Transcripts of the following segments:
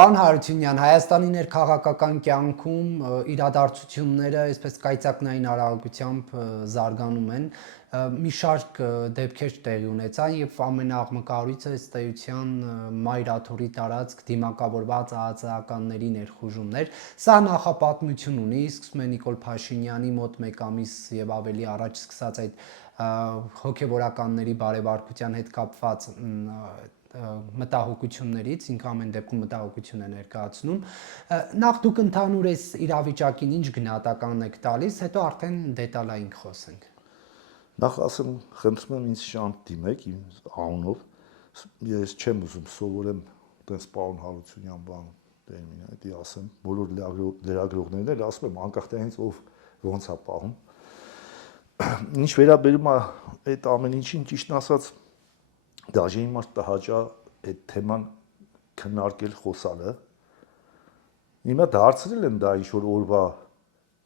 Պարոն Հարությունյան, Հայաստանի ներքաղաքական կյանքում իրադարձությունները այսպես կայծակնային արագությամբ զարգանում են, մի շարք դեպքեր տեղի ունեցան եւ ամենաաղմկահարույցը ըստ էության Մայրաթորի տարածք դիմակավորված ԱԱԾ-ականների ներխուժումներ, սա նախապատմություն ունի, սկսում է Նիկոլ Փաշինյանի մոտ 1 ամիս եւ ավելի առաջ սկսած այդ հոգեվորականների բարեվարկության հետ կապված մտահոգություններից, ինքը ամեն դեպքում մտահոգություն է ներկայացնում, նախ դուք ընդհանուր այս իրավիճակին ինչ գնահատական եք տալիս, հետո արդեն դետալային խոսենք։ Նախ ասեմ, խնդրում եմ ինձ շանտ դիմեք իմ անունով, ես չեմ ուզում սովորեմ տես պարոն Հարությունյան բան տերմին, դա ասեմ, բոլոր լրագրողներն էլ ասում եմ, անկախ թե հենց ով ոնց է պահում։ Ինչ վերաբերում է այդ ամեն ինչին, ճիշտն ասած, դաժե իմաստ տհաճա այդ թեման քննարկել խոսալը։ Հիմա դարձրել են դա ինչ-որ օրվա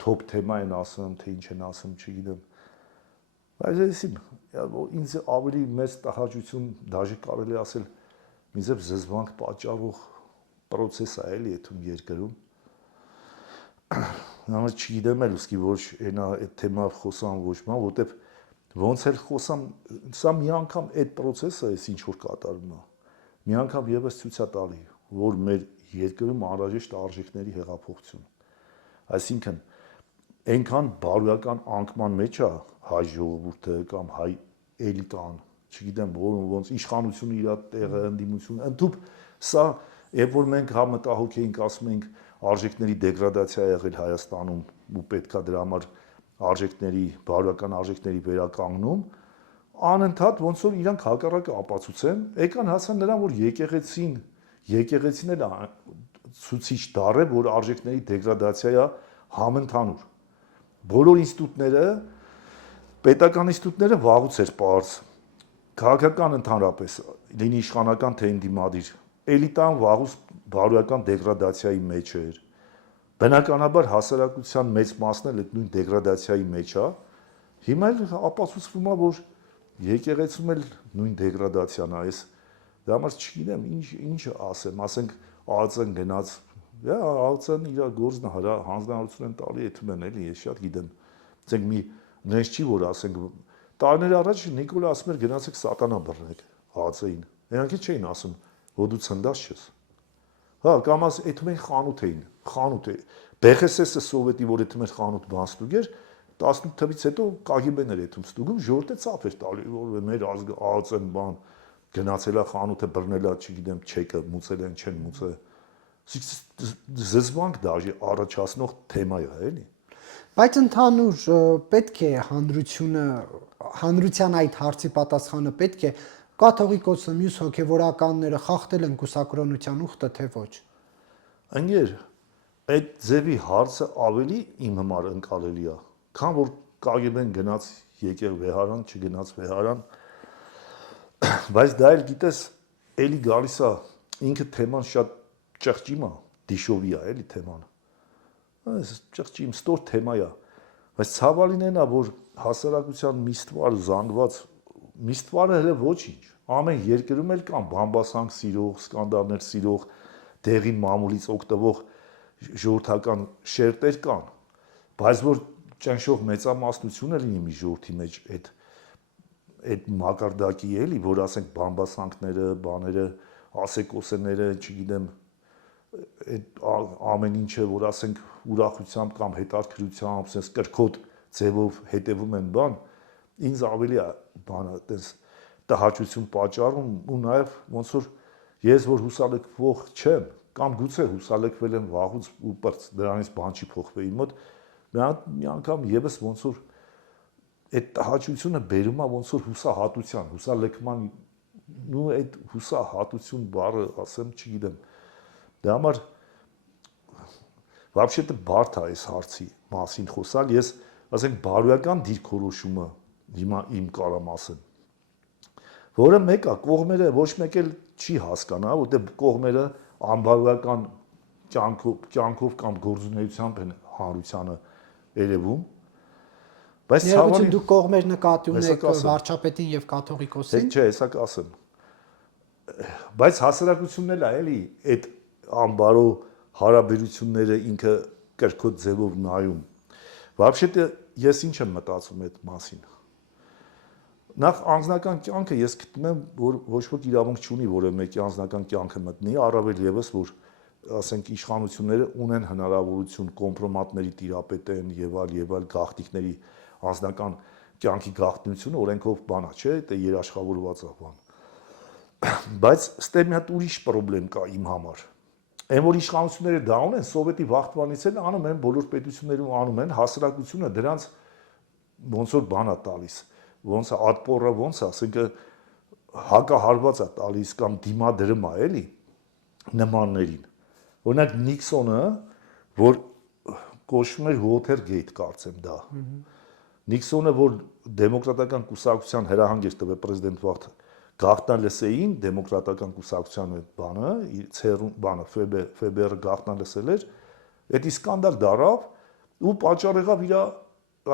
թոփ թեմա են ասում, թե ինչ են ասում, չգիտեմ։ Բայց ինձ ավելի մեծ տհաճություն դաժե կարելի ասել մի ձև զզվանք պատճառող process է էլի այդում երկրում։ Նամը չգիտեմ էլ ուստի ոչ այդ թեմայով խոսամ ոչ ման, որտեվ ոնց էլ խոսամ, սա մի անգամ այդ process-ը էս ինչ որ կատարվում է։ Մի անգամ եւս ցույց է տալի, որ մեր երկրում անհրաժեշտ արժեքների հեղափոխություն։ Այսինքն այնքան բարոյական անկման մեջ է հայ ժողովուրդը կամ հայ էլիտան, չգիտեմ, ոնց իշխանությունը իր տեղը ընդդիմությունը, ընդཐུպ սա երբ որ մենք հա մտահոգ էինք, ասում ենք արժեքների դեգրադացիա եղել Հայաստանում ու պետքա դրա համար արժեքների, բարոյական արժեքների վերականգնում, անընդհատ ոնց որ իրանք հակառակը ապացուցեն, եկան հասան նրան, որ եկեղեցին էլ ցուցիչ դար է, որ արժեքների դեգրադացիա համընդհանուր։ Բոլոր ինստիտուտները, պետական ինստիտուտները վաղուց էր պարզ, քաղաքական ընդհանրապես, լինի իշխանական թե ընդդիմադիր, էլիտան վաղուց բարոյական դեգրադացիայի մեջ էր։ Բնականաբար հասարակության մեծ մասն էլ այդ նույն դեգրադացիայի մեջ է։ Հիմա էլ ապացուցվում է, որ եկեղեցում էլ նույն դեգրադացիան է, դա համար չգիտեմ ինչ ասեմ, ասենք ԱԱԾ-ն գնաց, ԱԱԾ-ն իր գործն հանձնարարություն են տալի, այդում են էլի, ես շատ գիտեմ։ Ասենք մի նես չի որ ասենք տարիներ առաջ Նիկոլը ասում էր գնացեք սատանա բռնեք ԱԱԾ-ին։ Նրանք չէին ասում, որ դու ցնդած ես։ Հա, կամ աս այդում են խանութ է։ BХՍՍ-ը սովետի, որ այդում էր խանութ բան ստուգեր, 18 թվից հետո KGB-ն էր այդում ստուգում, ժողովուրդը ցավ էր տալի, որ մեր ԱԱԾ-ն բան գնացել է խանութը բռնել է, չգիտեմ, չեկը մուծել են, չեն մուծել։ Զզվանք դաժե առաջացնող թեմա է, էլի։ Բայց ընդհանուր պետք է հանրության այդ հարցի պատասխանը պետք է կաթողիկոսը, մյուս հոգևորականները խախտել են կուսակրոնության ուխտը, թե ոչ։ Ընկեր, այդ ձևի հարցը ավելի իմ համար ընկալելի է, քան որ KGB-ն գնաց եկել վեհարան, չգնաց վեհարան, բայց դա էլ գիտես, էլի գալիս է, ինքը թեման շատ ճղճիմ է, դիշովի է, էլի թեման։ Այս ճղճիմ, ստոր թեմա է, բայց ցավալին այն է, որ հասարակության միստվար զանգված, միստվարը հենց ոչինչ, ամեն երկրում էլ կան բամբասանք սիրող, սկանդալներ սիրող, դեղին մամուլից օգտվող ժողովրդական շերտեր կան, բայց որ ճնշող մեծամասնությունը լինի մի ժողովրդի մեջ այդ մակարդակի էլի, որ ասենք բամբասանքները, բաները, ասեկոսեները, չգիտեմ, այդ ամեն ինչը, որ ասենք ուրախությամբ կամ հետաքրքրությամբ, ասես կրկոտ ձևով հետևում են բան, ինձ ավելի է բանը, այդպես տհաճություն պատճառում ու նաև ոնց որ ես որ հուսալքվող չեմ, կամ գուցե հուսալքվել եմ վաղուց ու դրանից բան չի փոխվել իմ մոտ, մի անգամ եւս ոնց որ այդ տհաճությունը բերում է ոնց որ հուսահատության, հուսալքման ու այդ հուսահատություն բառը ասեմ, չգիտեմ։ Դա համար вообще-то բարդ է այս հարցի մասին խոսալ, ես ասենք բարոյական դիրքորոշումը հիմա իմ կարամ ասեմ, որը մեկ է, կողմերը ոչ մեկ էլ չի հասկանա, որտեղ կողմերը անբարոյական կյանքով կամ գործունեությամբ են հանրությանը երևում, բայց ցավալի դուք կողմեր նկատի ունեք վարչապետին եւ կաթողիկոսին։ Չէ, հեսա կասեմ։ Բայց հասարակությունն էլ է, էլի, այդ անբարո հարաբերությունները ինքը կրկոտ ձևով նայում։ Вообще-то ես ինչ եմ մտածում այդ մասին։ Նախ անձնական կյանքը ես գտնում եմ, որ ոչ ոք իրավունք չունի որը մեկի անձնական կյանքը մտնի, առավել եւս որ ասենք իշխանությունները ունեն հնարավորություն կոմպրոմատների տիրապետեն եւ այլ գաղտնիքների անձնական կյանքի գաղտնիությունը օրենքով բանա, չէ՞, դա երաշխավորված է բան։ Բայց ստե մի հատ ուրիշ խնդրեմ կա իմ համար։ Այն որ իշխանությունները դա ունեն, սովետի վաղտվանից էլ անում են, բոլոր պետություններում անում են, հասարակությունը դրանց ոնց որ բան է տալիս, ոնց է ատպորը, ոնց է, ասենք հակահարված է տալիս կամ դիմադրում է, էլի, նմաններին։ Օրինակ Նիքսոնը, որ կոչվում էր Watergate, կարծեմ դա։ Նիքսոնը, որ դեմոկրատական կուսակցության հրահանգ էր տվել պրեզիդենտ վաղտ գաղտնալսեին դեմոկրատական կուսակցության այդ բանը, ցերուն բանը ՖԲՌ գաղտնալսել էր, դա սկանդալ դարավ ու պատճառ եղավ իր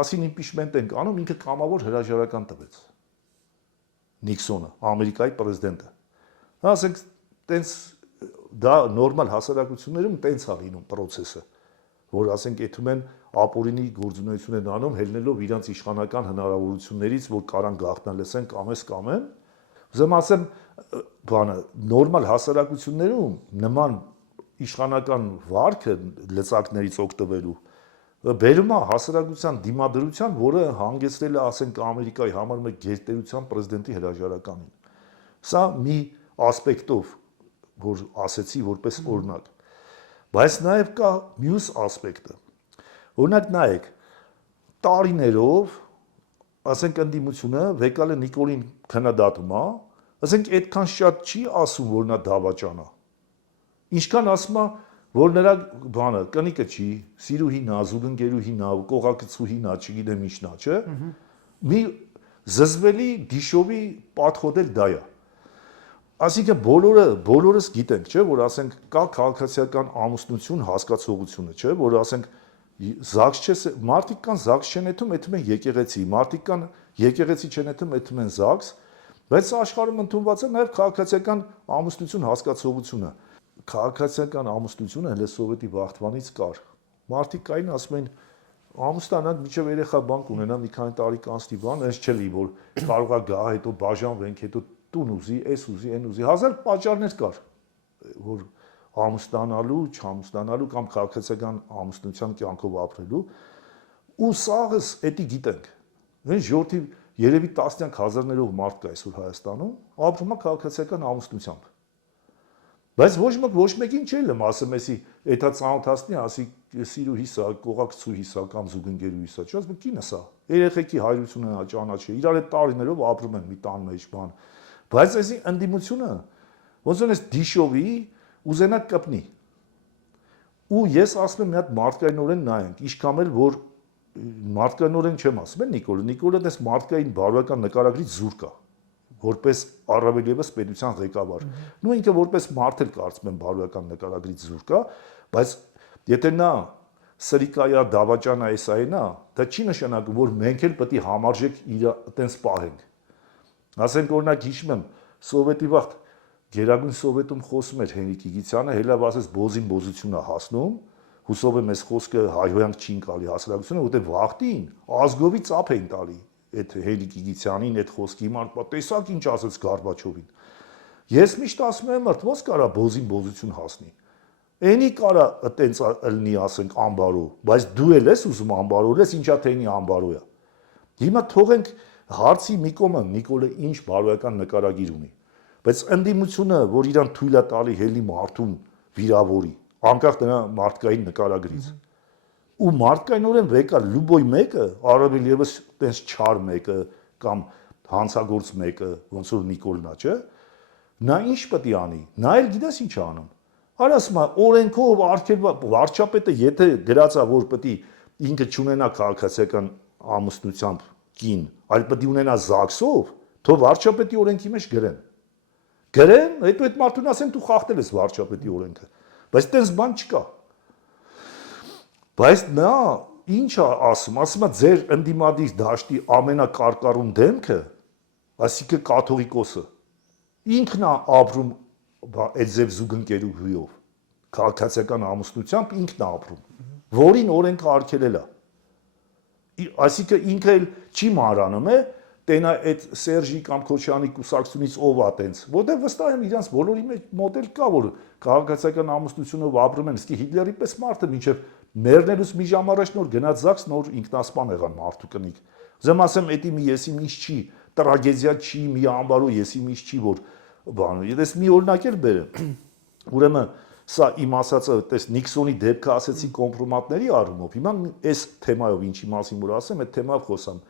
ասին իմպիչմենտ են անում, ինքը կամավոր հրաժարական տվեց։ Նիքսոնը, Ամերիկայի պրեզիդենտը։ Ասենք, տենց դա նորմալ հասարակություններում տենց է լինում process-ը, որ ասենք եթում են ապօրինի գործունեություն են անում, հելնելով իրանց իշխանական հնարավորություններից, որ կարան գաղտնալսեն կամեն, Ուզեմ ասեմ, բանը նորմալ հասարակություններում նման իշխանական վարքը լծակներից օգտվելու բերում է հասարակության դիմադրության, որը հանգեցրել է, ասենք, Ամերիկայի համար մեկ գերտերության պրեզիդենտի հրաժարականին։ Սա մի ասպեկտով, որ ասեցի որպես օրինակ։ Բայց նաև կա մյուս ասպեկտը։ Օրինակ նայեք, տարիներով ասենք ընդդիմությունը Վեկալը Նիկոլին քննադատում է, ասենք այդքան շատ չի ասում, որ նա դավաճան է։ Ինչքան ասում է, որ նրա բանը կնիկը չի, սիրուհին է, զուգընկերուհին է, կողակցուհին է, չգիտեմ ինչն է, չէ՞։ Մի զզվելի դիշովի պատխոդել դա է։ Այսինքն բոլորս գիտենք, չէ՞, որ ասենք կա քաղաքացիական ամուսնություն հասկացողությունը, չէ՞, որ ասենք ԶԱԳՍ չես, մարդիկ կան ԶԱԳՍ չեն եթում, եթում են եկեղեցի, մարդիկ կան եկեղեցի չեն եթում, եթում են ԶԱԳՍ, բայց աշխարհում ընդունված է նաև քաղաքացիական ամուսնություն հասկացողությունը։ Քաղաքացիական ամուսնությունը հենց սովետի վաղտվանից կար։ Մարդիկ կային ասում են ամուսնանանք միջև երեխա բան կունենա մի քանի տարի կանցնի բան, այնց չէ լի, որ կարող է գա, հետո բաժանվենք, հետո տուն ուզի, էս ուզի, այն ուզի, հազար պատճառներ կար, որ ամուսնանալու, չամուսնանալու կամ քաղաքացիական ամուսնության կյանքով ապրելու ու սաղս էդի գիտենք։ Այն ժողովրդի երևի տասնյակ հազարներով մարդ կա այսօր Հայաստանում, ապրում է քաղաքացիական ամուսնությամբ։ Բայց ոչ մեկին չէ լեմ ասեմ, էսի էթա ծանոթացնի, ասի սիրուհիս է, կողակցուհիս է կամ զուգընկերուհիս է, չէ՞, ասում կինս է։ Երեխեքի հայրությունն է, ճանաչի, իրար այդ տարիներով ապրում են մի տան մեջ բան։ Բայց էսի ընդդիմությունը ոնց որ էս դիշովի ուզենա կպնի։ Ու ես ասում եմ մի հատ մարդկայնորեն նայենք, ինչքան էլ որ մարդկայնորեն չեմ ասում, Նիկոլը դες մարդկային բարոյական նկարագրից զուրկ է, որպես առավել եւս պետության ղեկավար։ Նու ինքը որպես մարդ էլ կարծում եմ բարոյական նկարագրից զուրկ է, բայց եթե նա սրիկայա դավաճանա էսայինա, դա չի նշանակում, որ մենք էլ պետք է համարժեք իր այտենց պահենք։ Ասենք օրինակ հիշում եմ սովետի վաղտ Գերագույն Սովետում խոսում էր Հենրիկ Իգիթյանը, հելավ ասես բոզին բոզություն է հասնում, հուսով եմ այս խոսքը հայհոյանք չի ընկալի հասարակությունը, որտեղ վաղտին ազգովի ծափ էին տալի այդ Հենրիկ Իգիթյանին, այդ խոսքի հիման, տեսակ ինչ ասեց Գորբաչովին։ Ես միշտ ասում եմ, մարդ ո՞նց կարա բոզին բոզություն հասնի։ Էնի կարա այտենց ըլնի, ասենք, անբարո, բայց դու էլ ես ուզում անբարորես, ինչա թե ինի անբարո է։ Հիմա թողենք հարցի մի կողմը Նիկոլը ինչ բարոյական նկարագիր ունի։ Բայց ընդդիմությունը, որ իրան թույլ է տալի հելի մարդուն վիրավորի, անկախ նրա մարդկային նկարագրից։ Ու մարդկայնորեն վեկա լուբոյ մեկը, առավել եւս տես չար մեկը կամ հանցագործ մեկը, ոնց որ Նիկոլն է, չէ՞։ Նա ինչ պետք է անի։ Նա էլ գիտես ինչ է անում։ Արասում է օրենքով արգելված վարչապետը եթե գրած է, որ պետք է ինքը չունենա քաղաքացիական ամուսնությամբ կին, այլ պետք է ունենա ԶԱԳՍ-ով, թող վարչապետի օրենքի մեջ գրեն։ Գրեն, հետո այդ մարդուն ասեն դու խախտել ես վարչապետի օրենքը։ Բայց տես բան չկա։ Բայց նա ինչ է ասում է ձեր ընդդիմադիր դաշտի ամենակարկառուն դեմքը, այսինքն կաթողիկոսը, ինքն է ապրում այդ ձև զուգընկերուհիով։ քաղաքացիական ամուսնությամբ ինքն է ապրում, որին օրենքը արգելել է։ Այսինքն ինքը էլ չի մարանում է, տենա այդ Սերժի կամ Քոչյանի կուսակցությունից ով է տենց, որտեղ վստահ եմ իրանց բոլորի մեջ մոդել կա, որ քաղաքացիական ամուսնությունով ապրում են, իսկ Հիտլերի պես մարդը մինչև մեռնելուց մի ժամ առաջ նոր գնաց ԶԱԳՍ, նոր ինքնասպան եղան մարդու կնիկ։ Ուզեմ ասեմ, էդի մի եսի ինչ չի, տրագեդիա չի, մի ամբարո եսի ինչ չի, որ բան։ Ես մի օրինակ էլ բերեմ։ Ուրեմն սա իմ ասածը, տես Նիքսոնի դեպքը ասեցի կոմպրոմատների առումով։ Հիմա այս թեմայով ինչի մասին որ ասեմ, այդ թեմայով խոսամ։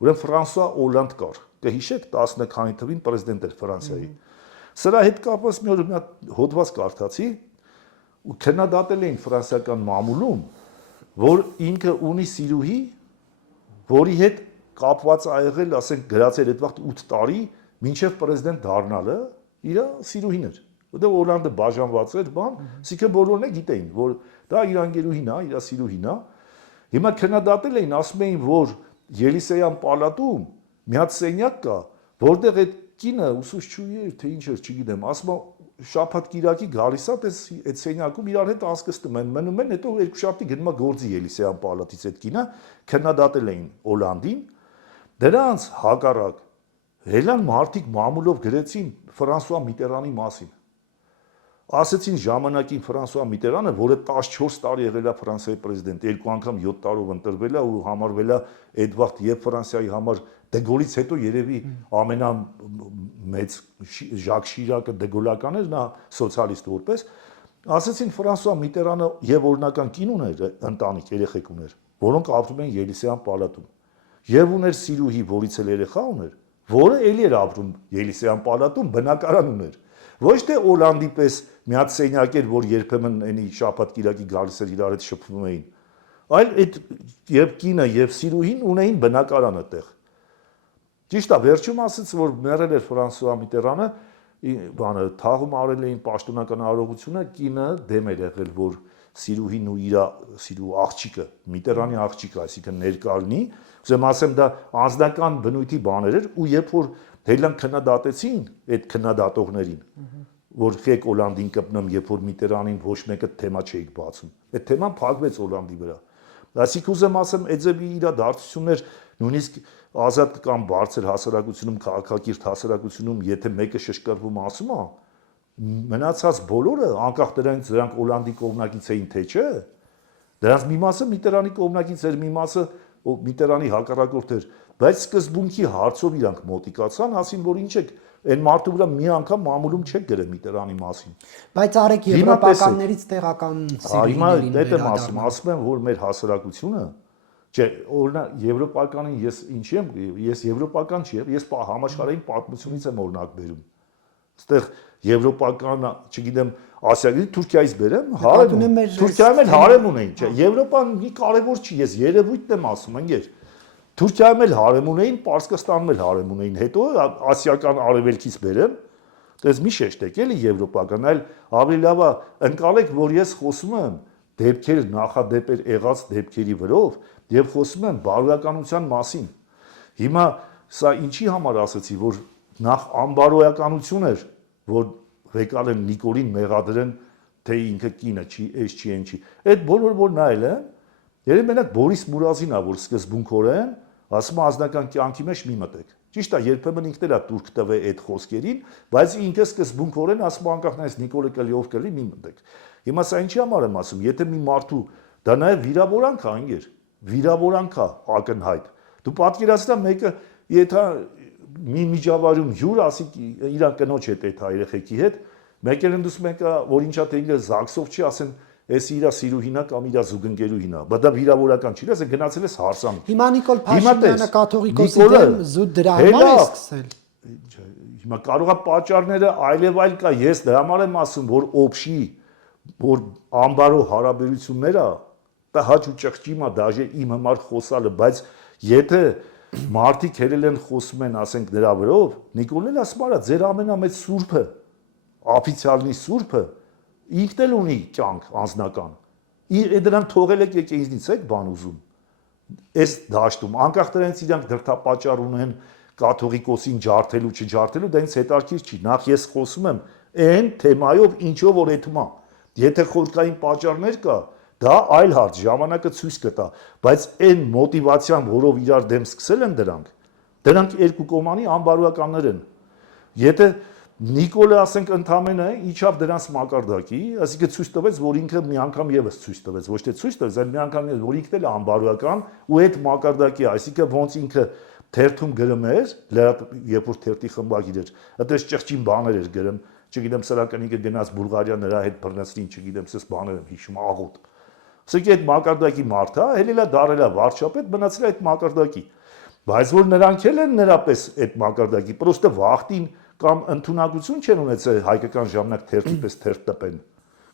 Ուրեմն Ֆրանսուଆ Օլանդ կար։ Կհիշեք 19-ին թվին պրեզիդենտ էր Ֆրանսիայի։ Սրա հետ կապված մի օր մի հատ հոդված կարդացի ու քննադատել էին ֆրանսիական մամուլում, որ ինքը ունի սիրուհի, որի հետ կապված ա եղել, ասենք գրացել այդ վաղ 8 տարի, մինչև պրեզիդենտ դառնալը իր սիրուհին էր։ Որտեղ Օլանդը բաժանված էր, բան, ասիկը բոլորն է գիտեին, որ դա իր անգերուհին է, իր սիրուհին է։ Հիմա քննադատել էին, ասում էին, որ Ելիսեյան պալատում մի հատ սենյակ կա, որտեղ այդ կինը ուսուցչուհի էր, թե ինչ էր, չգիտեմ, ասում է շաբաթ կիրակի գալիս է, այդ սենյակում իրար հետ անցկացնում են, մնում են, հետո երկու շաբթի գնում է գործի Ելիսեյան պալատից այդ կինը, քննադատել էին Օլանդին, դրանց հակառակ հելան մարդիկ մամուլով գրեցին Ֆրանսուଆ Միտերանի մասին։ Ասեցին ժամանակին Ֆրանսուଆ Միտերանը, որը 14 տարի եղել է Ֆրանսիայի պրեզիդենտ, երկու անգամ 7 տարով ընտրվել է ու համարվել է այդ վաղ եւ Ֆրանսիայի համար Դեգոլից հետո երևի ամենամեծ Ժակ Շիրակը դեգոլական էր, նա սոցիալիստ որպես, ասեցին Ֆրանսուଆ Միտերանը եւ օրինական կին ուներ, ընտանիք, երեխեք ուներ, որոնք ապրում են Ելիսեյան պալատում։ Եվ ուներ սիրուհի, որից էլ երեխա ուներ, որը էլի էր ապրում Ելիսեյան պալատում, բնակարան ուներ։ Ոչ թե Օլանդի պես մի հատ սենյակ էր, որ երբեմն այնի շաբաթ կիրակի գալիս էր իրար հետ շփվում էին, այլ այդ եւ կինը եւ սիրուհին ունեին բնակարանը տեղ։ Ճիշտ է, վերջում ասեց, որ մեռել էր Ֆրանսուଆ Միտերանը, բանը թաղում արել էին պաշտոնական արարողությունը, կինը դեմ էր եղել, որ սիրուհին ու իր սիրու աղջիկը, Միտերանի աղջիկը, այսինքն ներկայնի, ուզեմ ասեմ դա անձնական բնույթի բաներ էր ու երբ որ հելան քննադատեցին այդ քննադատողներին, որ խեք Օլանդին կպնում, երբ որ Միտերանին ոչ մեկը թեմա չէիք բացում։ Այդ թեման փակվեց Օլանդի վրա։ Այսինքն ուզեմ ասեմ, էձեւի իրադարձություններ նույնիսկ ազատ կամ բարձր հասարակությունում, քաղաքակիրթ հասարակությունում, եթե մեկը շշկրվում ասում է, մնացած բոլորը անկախ դրանից դրանք Օլանդի կողմնակից էին թե չէ, դրանց մի մասը Միտերանի կողմնակից էր, մի մասը Միտերանի հակառակորդ էր, բայց սկզբունքի հարցով իրանք մոտիկացան, ասին, որ ինչ եք, այն մարդու վրա մի անգամ մամուլում չեք գրել Միտերանի մասին։ Բայց արեք եվրոպականներից տեղական սիրուհիներին վերադառնալ։ Ասում եմ, որ մեր հասարակությունը, չէ, օրինակ եվրոպականին ես ինչի եմ, ես եվրոպական չեմ, ես համաշխարհային պատմությունից եմ օրինակ բերում։ Այստեղ եվրոպական, չգիտեմ, Ասիայի Թուրքիայից բերեմ, հարեմ։ Թուրքիայում էլ հարեմ ունեին, չէ, Եվրոպան մի կարևոր չի, ես երևույթն եմ ասում, ընկեր։ Թուրքիայում էլ հարեմ ունեին, Պարսկաստանում էլ հարեմ ունեին, հետո ասիական արևելքից բերեմ, դες մի շեշտեք էլի եվրոպական, այլ ավելի լավ է ընկալեք, որ ես խոսում եմ դեպքեր նախադեպեր եղած դեպքերի վրով եւ խոսում եմ բարոյականության մասին։ Հիմա սա ինչի համար ասացի, որ նախ անբարոյականություն էր, որ ղեկալ են Նիկոլին մեղադրեն, թե ինքը կինը չի, էս չի, այն չի։ Այդ բոլոր որ նայել են, երբ մենակ Բորիս Մուրազին ա, որ սկզբունքորեն ասում է ազնական կյանքի մեջ մի մտեք։ Ճիշտ է, երբեմն ինքն էլ է տուրք տվե այդ խոսքերին, բայց ինքը սկզբունքորեն ասում է անկախ նայած Նիկոլը կլի ով կլի մի մտեք։ Հիմա սա ինչի համար եմ ասում, եթե մի մարդու դա նաև վիրավորանք է, ընկեր, վիրավորանք է ակնհայտ։ Դու պատկերացնա մեկը, եթե մի միջավայրում հյուր ասի իր կնոջ հետ այդ երեխեքի հետ, մեկ էլ ընդուս մեկը, որ ինչա թե ինքը ԶԱԳՍ-ով չի, ասեն, էս իր սիրուհին է կամ իր զուգընկերուհին է, բայց դա վիրավորական չի, ասեն գնացել ես հարսանիք։ Հիմա Նիկոլ Փաշինյանը կաթողիկոսի դեմ զուտ դրա համար է սկսել։ Հիմա կարող է պատճառները այլև այլ կա, ես դրա համար եմ ասում, որ օբշի, որ անբարո հարաբերությունները, դա հաճ ու ճղճի մա դաժե իմ համար խոսալը, բայց եթե մարդիկ հերել են խոսում են, ասենք դրա վրով, Նիկոլն էլ ասում արա, ձեր ամենամեծ սուրբը, օֆիցիալնի սուրբը, ինքն էլ ունի կյանք անձնական։ Դրան թողել եք եկե ինձնից եք բան ուզում։ Այս դաշտում, անկախ դրանից իրանք դրդապատճառ ունեն կաթողիկոսին ջարդելու, չջարդելու, դա ինձ հետաքրքիր չի։ Նախ ես խոսում եմ այն թեմայով, ինչով որ էթմա։ Եթե խորքային պատճառներ կա, դա այլ հարց, ժամանակը ցույց կտա, բայց այն մոտիվացիան, որով իրար դեմ սկսել են դրանք երկու կողմանի անբարոյականներ են։ Եթե Նիկոլը ասենք ընդամենը իջավ դրանց մակարդակի, այսինքն ցույց տվեց, որ ինքը մի անգամ եւս ցույց տվեց, ոչ թե ցույց տվեց, այլ մի անգամ եւս, որ ինքն էլ է անբարոյական ու այդ մակարդակի, այսինքն ոնց ինքը թերթում գրում էր, երբ որ թերթի խմբագիր էր, այդպես ճղճին բաներ էր գրում, չգիտեմ, սրական ինքը գնաց Բուլղարիա նրա հետ բռնեցին, չգիտեմ, սես բաներ եմ հիշում, աղոտ։ Ասենք այդ մակարդակի մարդը ելելա դարելա վարչապետ, մնացել է այդ մակարդակի։ Բայց որ նրանք էլ են նրապես այդ մակարդակի, պրոստը վախտին կամ ընդունակություն չեն ունեցել հայկական ժամանակ թերթի պես թերթ տպեն։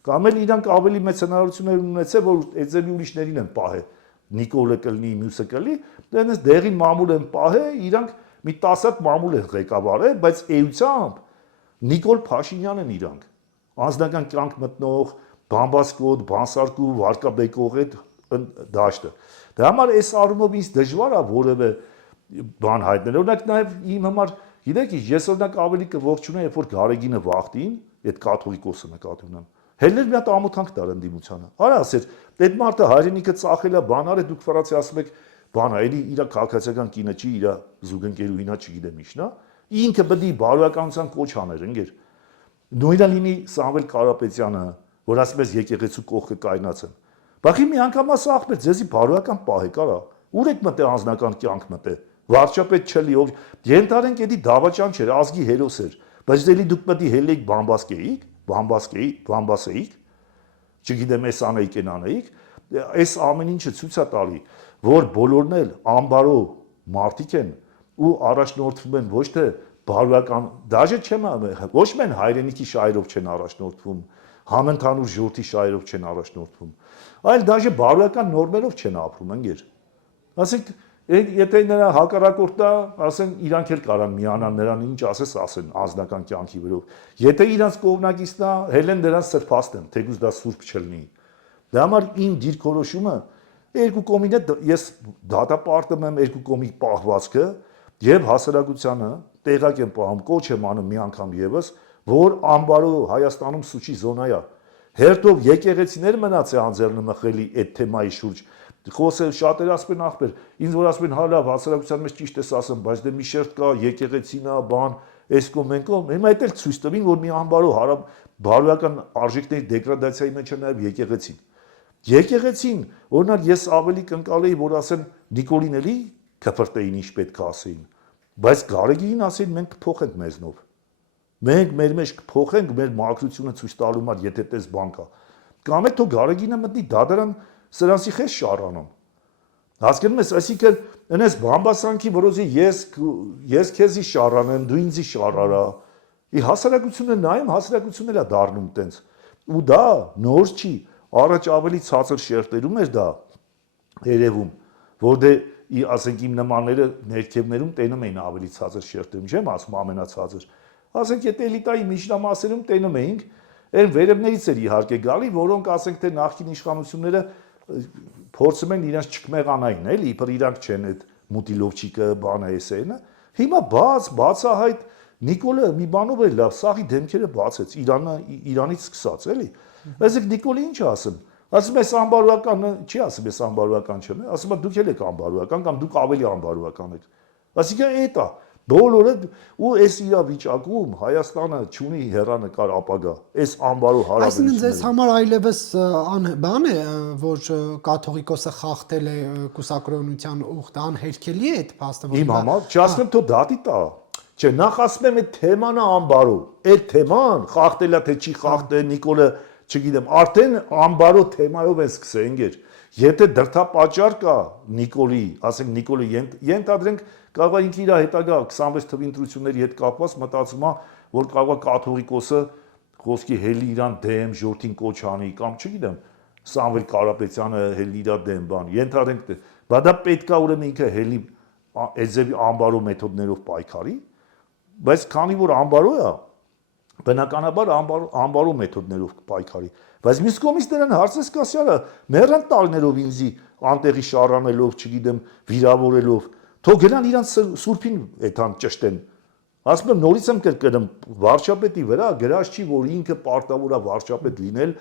Կամ էլ իրանք ավելի մեծ հնարավորություններ ունեցել, որ այդպես ուրիշներին են պահել։ Նիկոլը կլինի, մյուսը կլինի, դրանց դեղին մամուլ են պահել, իրանք մի 10 հատ մամուլ են ղեկավարել, բայց էությամբ Նիկոլ Փաշինյանն են իրանք։ Անձնական կյանք մտնող, բամբասկոտ, բանսարկու, վարկաբեկող այդ դաշտը։ Դրա համար այս առումով ինձ դժվար է որևէ բան հայտնել։ Օրինակ նաև իմ համար, գիտեք, ես օրինակ ավելի կողջունեմ, երբ որ Գարեգինը վախտին, այդ կաթողիկոսը նկատի ունեմ։ Հելներ մի հատ ամոթանք տար ընդդիմությանը։ Արա ասեր, այդ մարդը հայրենիքը ծախել է, բան արել, դուք ֆրանսիա ասում եք, բան է, էլի իր քաղաքացիական կինը չի, իր զուգընկերուհին է, չգիտեմ ինչ, նա։ Ինքը պետք է բարոյականության կոչ աներ, ընկեր։ Նույնը լինի Սամվել Կարապետյանը, որ ասում ես եկեղեցու կողքը կայնացեն։ Բախի մի անգամ ասա ախպեր, ձեզի բարոյական պահեք, արա։ Ուր եք մտե անձնական կյանք մտե։ Վարչապետ չլի, ով ենթարենք էդի դավաճան չէր, ազգի հերոս էր, բայց դելի դուք պետք է հելեիք բամբասեիք, չգիտեմ էս անեիք են անեիք, այս ամեն ինչը ցույց է տալի, որ բոլորն էլ անբարո մարդիկ են ու առաջնորդվում են ոչ թե բարոյական, դաժե չեմ ոչ մեն հայրենիքի շահերով չեն առաջնորդվում, համընդհանուր ժողովրդի շահերով չեն առաջնորդվում, այլ դաժե բարոյական նորմերով չեն ապրում, ընկեր։ Ասենք, եթե նրա հակառակորդը, ասեն, իրանք էլ կարան միանան նրան ինչ ասես ասեն անձնական կյանքի վրով։ Եթե իրանք կողմնակիցն է, հելեն դրանց սրբաստ են, թեկուզ դա սուրբ չլինի։ Դա համար իմ դիրքորոշումը երկու կողմին է, ես դատապարտում եմ երկու կողմի պահվածքը եւ հասարակությանը տեղակ եմ պահում, կոչ եմ անում մի անգամ եւս, որ անբարո Հայաստանում սուչի զոնա է։ Հերթով եկեղեցիներ մնաց է անձեռնմխելի այդ թեմայի շուրջ։ Խոսել շատեր ասում են ախպեր, ինձ որ ասում են հա լավ հասարակության մեջ ճիշտ ես ասում, բայց դե մի շերտ կա, եկեղեցին է, բան, այս կողմ են կողմ, հիմա այդ էլ ցույց տվին, որ մի անբարո բարոյական արժեքների դեգրադացիայի մեջ է նաև եկեղեցին։ Եկեղեցին, օրինակ ես ավելի կընկալեի, որ ասեն Նիկոլին էլի կփրտեին ինչ պետք է ասեին, բայց Գարեգինին ասեին մենք կփոխենք մեզնով։ Մենք մեր մեջ կփոխենք, մեր մաքրությունը ցույց տալու համար, եթե տես բան կա։ Կամ էլ թող Գարեգինը մտնի դատարան սրանցի խես շարանում։ Հասկանում ես, այսինքն այնպես բամբասանքի, որոզի ես քեզի շարանեմ, դու ինձի շարարա։ Ի հասարակությունը նայում, հասարակությունն էլ է դառնում տենց։ Ու դա նոր չի, առաջ ավելի ցածր շերտերում էր դա երևում, որ դե ասենք իմ նմանները ներքևներում տենում էին ավելի ցածր շերտերում, չեմ ասում ամենացածր։ Ասենք այդ էլիտայի միջնամասերում տենում էինք, այն վերևներից էր իհարկե գալի, որոնք ասենք թե նախկին իշխանությունները փորձում են իրենց չկմեղանային, էլի, իբր իրանք չեն այդ մուտիլովչիկը, բանը էսենը։ Հիմա բացահայտ Նիկոլը մի բանով է լավ, սաղի դեմքերը բացեց, Իրանից սկսած, էլի։ Այսինքն Նիկոլը ինչ ասում։ Ասում ես անբարոյական, չի ասում ես անբարոյական չեմ, ասում է դուք էլ եք անբարոյական կամ դուք ավելի անբարոյական եք։ Այսինքն այդ է, բոլորը ու այս իրավիճակում Հայաստանը չունի հեռանկար ապագա, այս անբարո հարաբերությունները։ Այսինքն ձեզ համար այլևս բան է, որ կաթողիկոսը խախտել է կուսակրոնության ուխտը, անհերքելի է այդ փաստը։ Իմ համար չասեմ թո դատի տա։ Չէ, նախ ասում եմ այդ թեման է անբարո։ Այդ թեման խախտելա թե չի խախտել Նիկոլը, չգիտեմ, արդեն անբարո թեմայով են սկսել, ընկեր։ Եթե դրդապատճառ կա Նիկոլի, ասենք Նիկոլը ենթադրենք կարող է ինքը իր հետագա 26 թվականի ընտրությունների հետ կապված մտածում է, որ կարող է կաթողիկոսը խոսքի հելի իրան դեմ, ժողովրդին կոչ անի կամ չգիտեմ, Սամվել Կարապետյանը հելի իր դեմ բան։ Ենթադրենք, բայց դա պետք է ուրեմն ինքը հելի այդզեւի անբարո մեթոդներով պայքարի, բայց քանի որ անբարո է, բնականաբար անբարո մեթոդներով պայքարի։ Բայց մյուս կողմից նրան հարցես կասյալը մեռան տալներով ինձի անտեղի շարանելով, չգիտեմ, վիրավորելով, թող գնան իրանց սուրբին այդան ճշտեն։ Ասում եմ նորից եմ կրկնում, վարչապետի վրա գրած չի, որ ինքը պարտավոր է վարչապետ լինել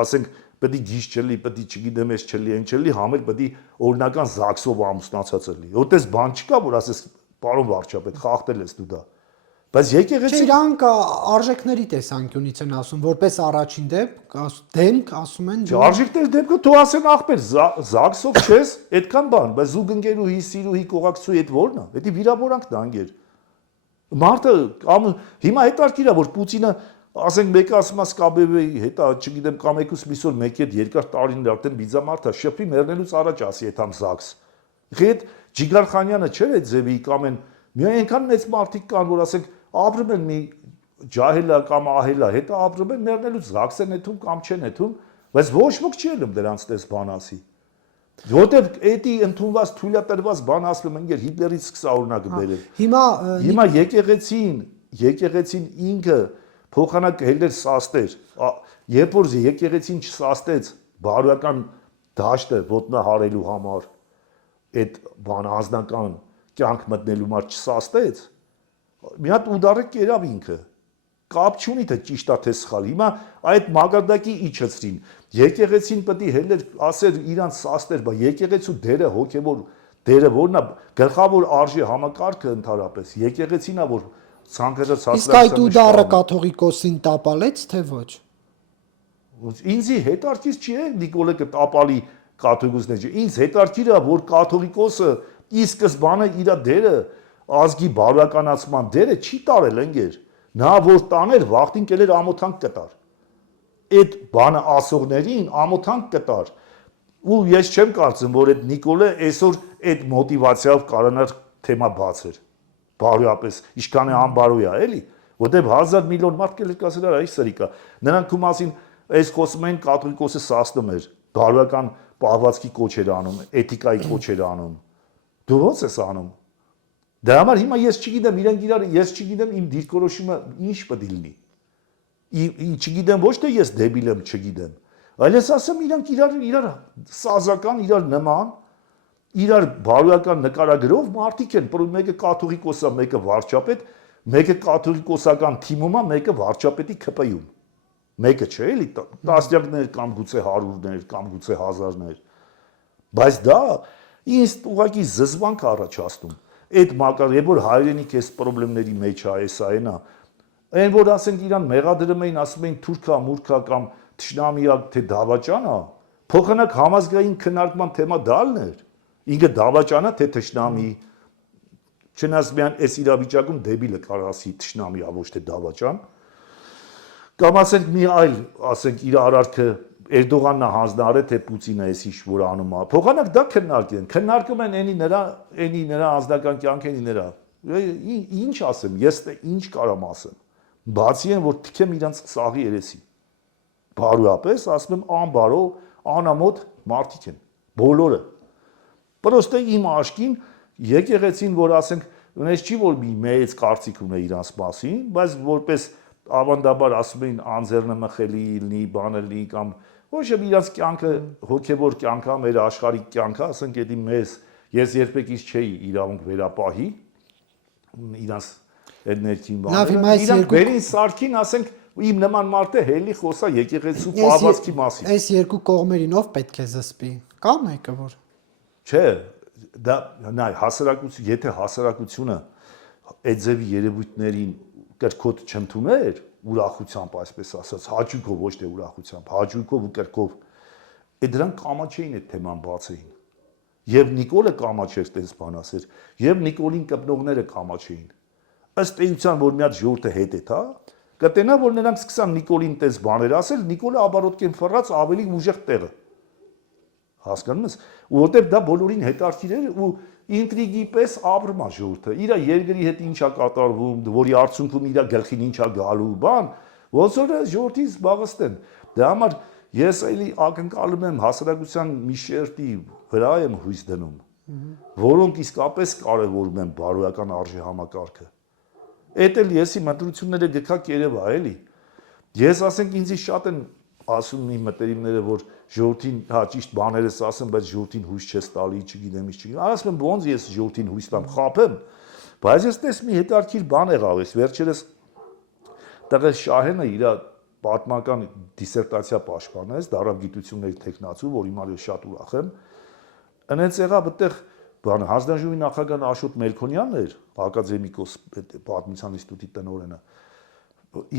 ասենք պետք է գիժ չլի, պետք է չգիտեմ ես չլի, այն չլի, համել պետք է օրինական ԶԱԳՍ-ով ամուսնացած լինի։ Որտես բան չկա, որ ասես պարոն վարչապետ, խախտել ես դու դա։ Բայց եկեղեցին Իրանք արժեքների տեսանկյունից են ասում, որպես առաջին դեմք ասում են արժեքների դեպքը դու ասեն ախպեր ԶԱԳՍ-ով չես, այդքան բան, բայց զուգընկերուհի, սիրուհի, կողակցուհի այդ ո՞րն է։ Պետք է վիրավորանք դանգեր։ Մարդը հիմա հետաքրքիր է, որ Պուտինը ասենք մեկը ասում է Սկաբեվեի հետ, չգիտեմ, կամ եկուս միսօր մեկի հետ երկար տարիներ արդեն բիզամարթա շփի մեռնելուց առաջ ասի այդ համ ԶԱԳՍ։ Իհետ Ջիգարխանյանը չէր այդ ձևի կամ են միայն այնքան մեծ մարդիկ կան, որ ասենք ապրում են մի ջահելա կամ ահելա, հետո ապրում են մեռնելուց ԶԱԳՍ են եթում կամ չեն եթում, բայց ոչ ոք չի ելում դրանց տես բան ասի։ Որտեւ էդի ընդունված թույլատրված բան ասում են, ինքեր Հիտլերից սկսա օրինակը բերել։ Հիմա եկեղեցին ինքը փոխանակ հելեր սաստեր, երբ որ եկեղեցին չսաստեց բարոյական դաշտը ոտնահարելու համար, այդ բան անձնական կյանք մտնելու համար չսաստեց, մի հատ ուդարը կերավ ինքը, կապ չունի թե ճիշտ է թե սխալ, հիմա այդ մակարդակի իջեցրին, եկեղեցին պետք է հելեր ասեր իրանց սաստեր, բա եկեղեցու դերը հոգևոր դերը որն է, գլխավոր արժի համակարգը ընդհանրապես, եկեղեցին է, որ ցանկացած Իսկ այդ ուդարը կաթողիկոսին տապալեց, թե ոչ։ Ինձի հետարքիր չի է Նիկոլը կտապալի կաթողիկոսները, ինձ հետարքիր է, որ կաթողիկոսը ի սկզբանե իր դերը ազգի բարոյականացման դերը չի տարել ընկեր, նա որ տաներ վախտին կելեր ամոթանք կտար, այդ բանը ասողներին ամոթանք կտար, ու ես չեմ կարծում, որ այդ Նիկոլը այսօր այդ մոտիվացիայով կարողանար թեմա բացեր, բարոյապես, ինչքան է անբարոյ է, էլի, որտեղ 1000 միլիոն մարդ կելեր կասել արա ի սրիկա, նրանք ու մասին այս խոսում են կաթողիկոսը սաստում էր, բարոյական պահվածքի կոչ էր անում, էթիկայի կոչ էր անում, դու ո՞նց ես անում, դրա համար հիմա ես չգիտեմ, իրենք իրար, ես չգիտեմ իմ դիրքորոշումը ինչ պետք է լինի, չգիտեմ ոչ թե ես դեբիլ եմ, չգիտեմ, այլ ես ասեմ իրանք իրար սազական, իրար նման, իրար բարոյական նկարագրով մարդիկ են, մեկը կաթողիկոս է, մեկը վարչապետ, մեկը կաթողիկոսական թիմում է, մեկը վարչապետի ԿՊ-ում, մեկը չէ, էլի տասնյակներ կամ գուցե հարյուրներ կամ գուցե հազարներ, բայց դա ինձ ուղղակի զզվանք առաջացնում, այդ մակար, երբ որ հայրենիք այս խնդիրների մեջ է, էսա այնա, այն որ ասենք իրան մեղադրում էին, ասում էին թուրքա, մուրքա կամ թշնամիա, թե դավաճան է, փոխանակ համազգային քննարկման թեմա դալն էր, ինքը դավաճան է, թե թշնամի, չնայած միայն այս իրավիճակում դեբիլը կարող ասի թշնամի է, ոչ թե դավաճան, կամ ասենք մի այլ, ասենք իր արարքը Էրդողանն է հանձնարարել, թե Պուտինը էս ինչ որ անում է, փոխանակ դա քննարկում են էնի նրա անձնական կյանքենի նրա, ինչ ասեմ, ես ինչ կարամ ասեմ, բացի են, որ թքեմ իրանց սաղի երեսին, բարոյապես, ասում եմ, անբարո, անամոթ մարդիկ են, բոլորը, պրոստե իմ աշկին, եկեղեցին, որ ասենք, ունես չի, որ մի մեծ կարծիք ունե իրանց մասին, բայց որպես ավանդաբար ասում էին անձեռնմխելի լինի, բանը լինի կամ ոչ եմ իրանց կյանքը հոգևոր կյանքա, մեր աշխարհիկ կյանքա, ասենք էդի մեզ, ես երբեք ինչ չէի իրավունք վերապահի, իրանց այդ ներքին բանը, իրանք վերին սարքին, ասենք իմ նման մարդը հելի խոսա եկեղեցու պահվածքի մասին։ Այս երկու կողմերին ով պետք է զսպի, կա մեկը որ։ Չէ, դա նայ հասարակություն, եթե հասարակությունը այդ ձևի երևույթներին կրկոտ չընդուներ, ուրախությամբ, այսպես ասած, հաճույքով, ոչ թե ուրախությամբ, հաճույքով ու կրկով, դրանք կամաչեին այդ թեման բացեին։ Եվ Նիկոլը կամաչեր տես բան ասեր, եւ Նիկոլին կպնողները կամաչեին։ Ըստ էության, որ մի հատ ժողովուրդը հետ է, հա, կտենա, որ նրանք սկսան Նիկոլին տես բաներ ասել, Նիկոլը աբարոտկեն ֆռած ավելի ուժեղ տեղը։ Հասկանում ես, որովհետև դա բոլորին հետաքրքիր էր ու ինտրիգի պես ապրում է ժողովուրդը։ Իր երկրի հետ ինչ է կատարվում, որի արդյունքում իր գլխին ինչ է գալու, բան, ոնց որ ժողովրդին զբաղեցնեն։ Դրա համար ես էլի ակնկալում եմ հասարակության մի շերտի վրա եմ հույս դնում, որոնք իսկապես կարևորում են բարոյական արժի համակարգը։ Էդ էլ եսի մտորությունները գքա կերևա, էլի։ Ես ասենք ինձի շատ են ասում իմ մտերիմները, որ ժողովրդին, հա, ճիշտ բաներս ասեմ, բայց ժողովրդին հույս չես տալի, չգիտեմ, չգիտեմ։ Ասում եմ, ոնց ես ժողովրդին հույս տամ, խափեմ։ Բայց ես տես մի հետաքրքիր բան եղավ, ես վերջերս տղա Շահենը իր պատմական դիսերտացիա պաշտպանես, դարավգիտությունների տեխնացու, որ հիմա շատ ուրախ եմ։ Այնց եղավ այդտեղ բան հանձնաժողովի նախագահն Աշոտ Մելքոնյանն էր, ակադեմիկոս պատմության ինստիտուտի տնօրենը։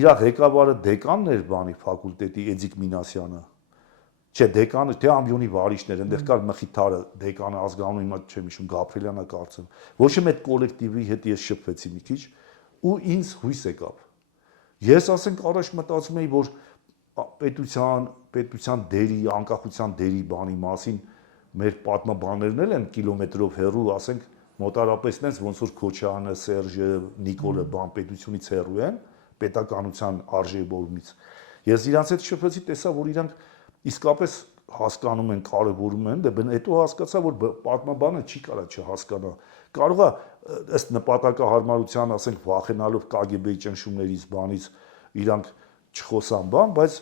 Իր ղեկավարը դեկանն էր բանի ֆակուլտետի Էդիկ Մինասյանը։ Չէ, դեկանը թե ամբիոնի վարիչներ, այնտեղ կար Մխիթարը, դեկանը ազգանունը հիմա չեմ հիշում, Գաբրիելյանը կարծեմ։ Ոչ եմ այդ կոլեկտիվի հետ ես շփվեցի մի քիչ ու ինձ հույս եկավ։ Ես ասենք առաջ մտածում էի, որ պետության դերի, անկախության դերի բանի մասին մեր պատմաբաններն էլ են կիլոմետրով հեռու, ասենք մոտարապես նենց ոնց որ Քոչարյանը, Սերժը, Նիկոլը բան պետությունից հեռու են, պետականության արժեվորումից։ Ես իրանց հետ շփվեցի, տեսա, որ իրանք իսկապես հասկանում են, կարևորում են, դե հետո հասկացա, որ պատմաբանը չի կարա չհասկանա։ Կարող է ըստ նպատակահարմարության, ասենք, վախենալով KGB-ի ճնշումներից, բանից իրանք չխոսան բան, բայց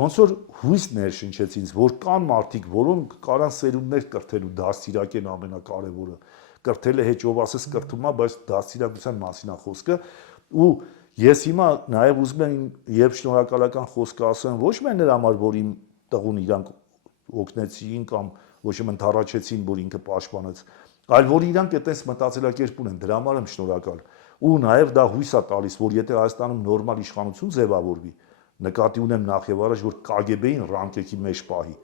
ոնց որ հույս ներշնչեց ինձ, որ կան մարդիկ, որոնք կարան սերունդներ կրթելու, դաստիարակեն ամենակարևորը։ Կրթելը հեչ ով ասես կրթում է, բայց դաստիարակության մասին է խոսքը, ու ես հիմա նաև ուզում եմ երբ շնորհակալական խոսքը ասեմ, ոչ միայն նրա համար, որ իմ տղուն իրանք օգնեցին կամ ոչ եմ ընդառաջեցին, որ ինքը պաշտպանեց, այլ որ իրանք այդպես մտածելակերպ ունեն, դրա համար եմ շնորհակալ։ Ու նաև դա հույս է տալիս, որ եթե Հայաստանում նորմալ իշխանություն ձևավորվի, նկատի ունեմ նախ եւ առաջ, որ KGB-ին ռանկեքի մեջ պահի,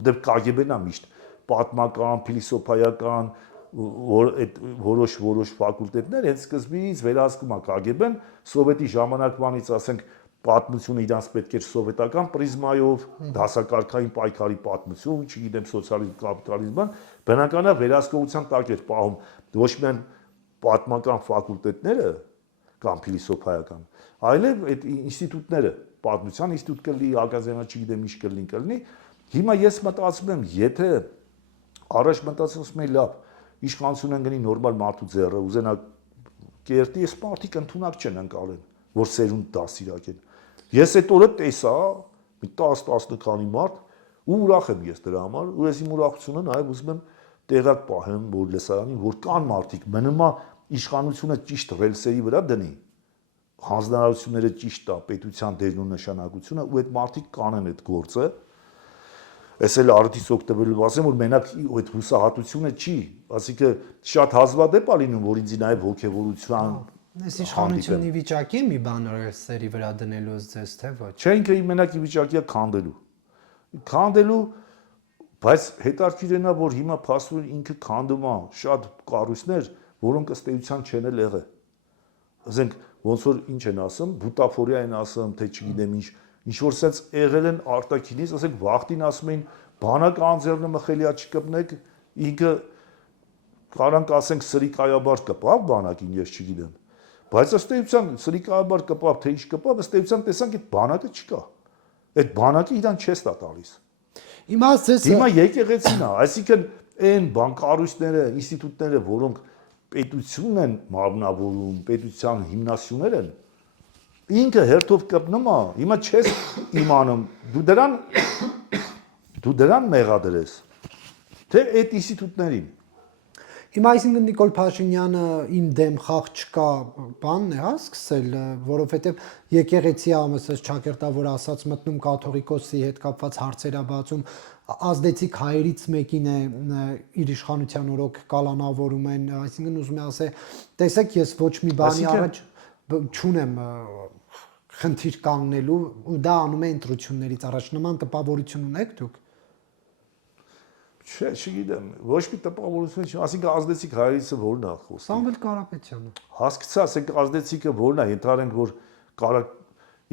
որտեղ KGB-ն է միշտ պատմական, փիլիսոփայական, որ այդ որոշ ֆակուլտետներ հենց սկզբից վերահսկում է KGB-ն, սովետի ժամանակվանից, ասենք, պատմությունը իրանց պետք էր սովետական պրիզմայով, դասակարգային պայքարի պատմություն, չգիտեմ, սոցիալիզմ, կապիտալիզմ, բնականաբար վերահսկողության տակ էր պահում ոչ միայն պատմական ֆակուլտետները կամ փիլիսոփայական, այլև այդ ինստիտուտները, պատմության ինստիտուտ կլինի, ակադեմիա, չգիտեմ, ինչ կլինի։ Հիմա ես մտածում եմ, եթե առաջ մտածում եմ, լավ, իշխանությունը գնի նորմալ մարդու ձեռը, ուզենա կերտի, այս մարդիկ ընդունակ չեն ընկալեն, որ սերունդ դաստիարակեն։ Ես այդ օրը տեսա մի 10-10 քանի մարդ ու ուրախ եմ ես դրա համար, ու ես իմ ուրախությունը նաև ուզում եմ տեղակ պահեմ, որ լսարանին, որ կան մարդիկ, մնում է իշխանությունը ճիշտ ռելսերի վրա դնի, հանձնարարությունները ճիշտ է, պետության դերն ու նշանակությունը, ու այդ մարդիկ կանեն այդ գործը։ Ես էլ արդից օգտվելով ասեմ, որ մենակ այդ հուսահատությունը չի, ասիկը շատ հազվադեպ է լինում, որ ինձ նաև հոգևորության Այս իշխանությունի վիճակի մի բան ռելսերի վրա դնելու ձեզ թե ոչ։ Չէ, ինքը մենակ վիճակի է քանդելու, բայց հետաքրքիր է, որ հիմա փաստորեն ինքը քանդում է շատ կառույցներ, որոնք ըստ էության չեն էլ եղել։ Ասենք ոնց որ ինչ են ասում, բուտաֆորիա են ասում, թե չգիտեմ ինչ որ sense եղել են արտաքինից, ասենք վախտին ասում էին բանակ անձեռնը մխելիա չկպնեք, ինքը կարանք ասենք սրիկայաբար կպավ բանակին, ես չգիտեմ։ Բայց ըստ էության սրիկայաբար կպավ, թե ինչ կպավ, ըստ էության տեսանք այդ բանակը չկա։ Այդ բանակը իրան չես տա տալիս։ Հիմա եկեղեցին է, այսինքն այն բանկարույցները, ինստիտուտները, որոնք պետությունն են մարմնավորում, պետության հիմնասյուներ են, ինքը հերթով կպնում է, հիմա չես իմանում, դու դրան մեղադրես, թե այդ ինստիտուտներին։ Հիմա այսինքն Նիկոլ Փաշինյանը իմ դեմ խաղ չկա բանն է, հա, սկսել, որովհետև եկեղեցի ամսած ճակերտավոր ասած մտնում կաթողիկոսի հետ կապված հարցեր բացում, ազդեցիկ հայերից մեկին է իր իշխանության օրոք կալանավորում են, այսինքն ուզում եմ ասել, տեսեք, ես ոչ մի բանի առաջ չունեմ խնդիր կանգնելու ու դա անում է ընտրություններից առաջ, նման տպավորություն ունեք դուք։ Չէ, չգիտեմ, ոչ մի տպավորություն չի, ասինքն ազդեցիկ հայերիցը որն է խոսում։ Սամվել Կարապետյանը։ Հասկացա, ասենք ազդեցիկը որն է, ենթարենք, որ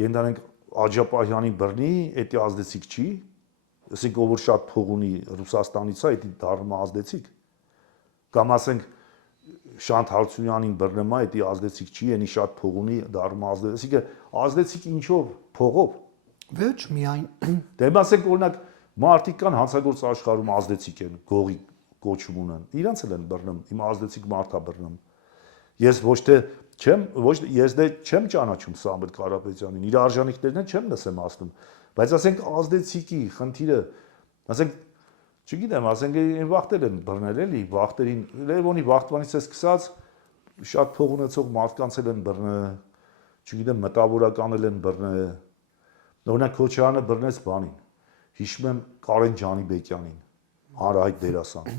ենթարենք Աջապահյանի բռնի, էդի ազդեցիկ չի, ասենք ով որ շատ փող ունի Ռուսաստանից է, էդի դառնում է ազդեցիկ։ Կամ ասենք Շանթ Հարությունյանին բռնում է, էդի ազդեցիկ չի, ենի շատ փող ունի, դառնում է ազդեցիկ, ազդեցիկ ինչով, փողով։ Ոչ միայն։ Դե ասենք օրինակ մարդիկ կան հանցագործ աշխարհում ազդեցիկ են, գողի կոչում ունեն։ Իրանց էլ են բռնում, հիմա ազդեցիկ մարդ է բռնում։ Ես ես դե չեմ ճանաչում Սամվել Կարապետյանին, իր արժանինքներն չեմ լսեմ ասում, բայց ասենք ազդեցիկի խնդիրը, ասենք չգիտեմ, ասենք այն վախտել են բռնել էլի, վախտերին, Լևոնի վախտվանից է սկսած շատ փող ունեցող մարդկանց էլ են բռնել, չգիտեմ, մտավորական էլ են բռնել։ Օրինակ Քոչարյանը բռնեց բանին։ Հիշում եմ Կարեն Ջանիբեկյանին, հանրահայտ դերասան։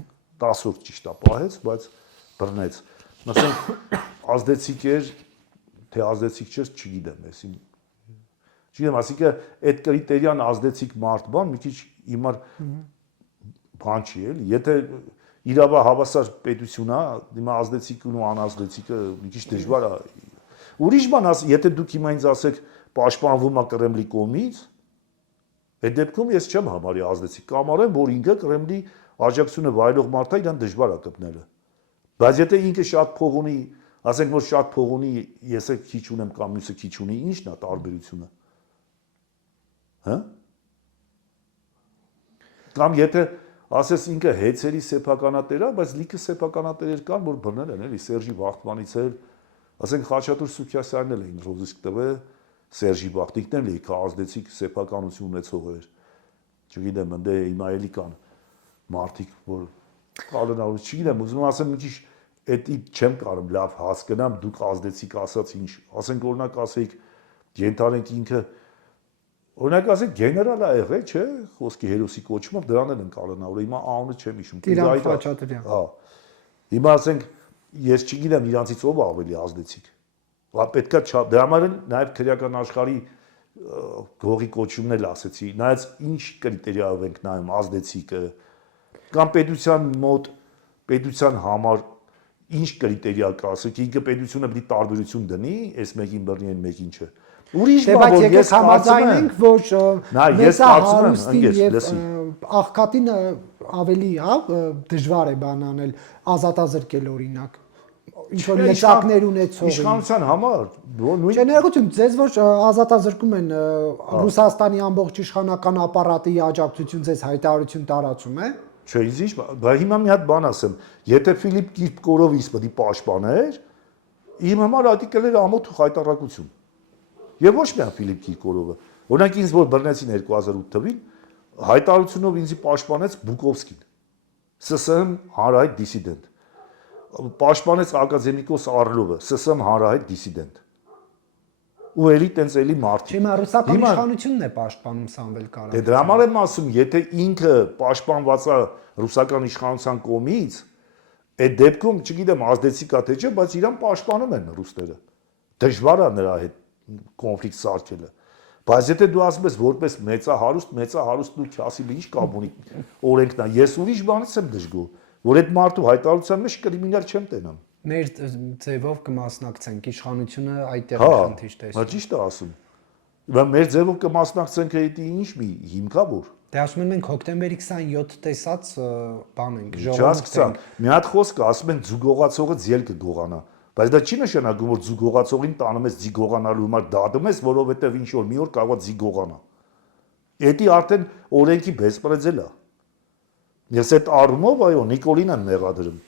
10 օր ճիշտ է պահեց, բայց բռնեց։ Ասենք ազդեցիկ էր, թե ազդեցիկ չէր, չգիտեմ, այսին։ Չգիտեմ, ասիկա այդ կրիտերիան ազդեցիկ մարդ բան մի քիչ հիմար բան չի էլի։ Եթե իրավա հավասար պետություն է, հիմա ազդեցիկն ու անազդեցիկը մի քիչ դժվար է։ Ուրիշ բան ասի, եթե դուք հիմա ինձ ասեք պաշտպանվում է Կրեմլի կողմից, այդ դեպքում ես չեմ համարի ազդեցիկ։ Կամարեմ, որ ինքը Կրեմլի աջակցությունը վայելող մարդը իրան դժվար է գտնելը։ Բայց եթե ինքը շատ փող ունի, ասենք որ շատ փող ունի, ես էլ քիչ ունեմ կամ մյուսը քիչ ունի, ի՞նչն է տարբերությունը։ Հա՞։ Կամ եթե ասես ինքը հեծերի սեփականատեր է, բայց լիքը սեփականատերեր կան, որ բռնել են, էլի Սերժի Վախտմանից էլ, ասենք Խաչատուր Սուքյասյանն էլ էին ռոզիսկ տվել, Սերժի Վախտիկն էլ եկա ազդեցիկ սեփականություն ունեցողեր։ Չգիտեմ, ընդ հիմա էլի կան մարդիկ, որ կալանալուց, չգիտեմ, ուզում ասեմ մի քիչ էդի չեմ կարող լավ հասկանամ, դուք ազդեցիկ ասած ինչ, ասենք օրինակ ասեիք ենթարենք ինքը օրինակ ասենք գեներալ է եղել, չէ, խոսքի հերոսի կոչումով դրան էլ են կալանալու, հիմա անունը չեմ հիշում։ Տիրան Խաչատրյան։ Հա։ Հիմա ասենք ես չգիտեմ իրանցից ով ավելի ազդեցիկ։ Հա պետքա դրա համար էլ նաև քրեական աշխարհի գողի կոչումն էլ ասեցի, նայած ինչ կրիտերիայով ենք նայում ազդեցիկը կամ պետության մոտ պետության համար ինչ կրիտերիա կա, ասեք ինքը պետությունը պետք է տարբերություն դնի, այս մեկին բռնի, այն մեկին չէ։ Ուրիշ բան որ ես համաձայնենք, որ ես կարծում եմ, ընկեր, եւ լսի։ աղքատին ավելի, հա, դժվար է բան անել, ազատազրկել օրինակ։ Ինչ որ լեզակներ ունեցող իշխանության համար, նույն Չէ, ներողություն, ձեզ որ ազատազրկում են Ռուսաստանի ամբողջ իշխանական ապարատի աջակցություն ձեզ հայտարարություն տարածում է։ Չէ, ինչ, բայց հիմա մի հատ բան ասեմ, եթե Ֆիլիպ Կիրկորովից պետք է պաշտպաներ, իմ համար դա կլեր ամոթ հայտարարություն։ Եվ ոչ միայն Ֆիլիպ Կիրկորովը։ Օրինակ ինձ որ բռնեցին 2008 թվին, հայտարարությունով ինձ պաշտպանեց Բուկովսկին։ ՍՍՀ հանրահայտ դիսիդենտ։ Պաշտպանեց ակադեմիկոս Արլովը, ՍՍՀ հանրահայտ դիսիդենտ։ Ու էլի տենց էլի մարդիկ։ Չէ, ռուսական իշխանությունն է պաշտպանում Սամվել Դե Կարապետյանը։ դրա համար եմ ասում, եթե ինքը պաշտպանված է ռուսական իշխանության կողմից, այդ դեպքում, չգիտեմ, ազդեցիկ է թե չէ, բայց իրան պաշտպանում են ռուսները։ Դժվար է նրա հետ կոնֆլիկտ սարքելը։ Բայց եթե դու ասում ես որպես մեծահարուստ դու քասիլի ինչ կապ ունի օրենքն է, ես ուրիշ բանից եմ դժգոհ, որ այդ մարդու հայտարարության մեջ կրիմինալ չեմ տենամ։ Մեր ձևով կմասնակցենք իշխանությունը այդտեղ Հա, խնդիր տեսնում։ հա ճիշտ է ասում։ Բայց մեր ձևով կմասնակցենք դա ինչ մի հիմքա որ։ Դե ասում են մենք հոկտեմբերի 27 տեսած բան ենք, Ժողովուրդ։ Մի հատ խոսք ասում են ձուգողացողը ձիել կգողանա։ Բայց դա չի նշանակում որ ձուգողացողին տանում ես ձիգողանալու համար դատում ես, որովհետև ինչ որ մի օր կարող է ձիգողանա։ Էդի արդեն օրենքի բեսպրեդել է։ Ես այդ առումով այո Նիկոլին եմ մեղադրում։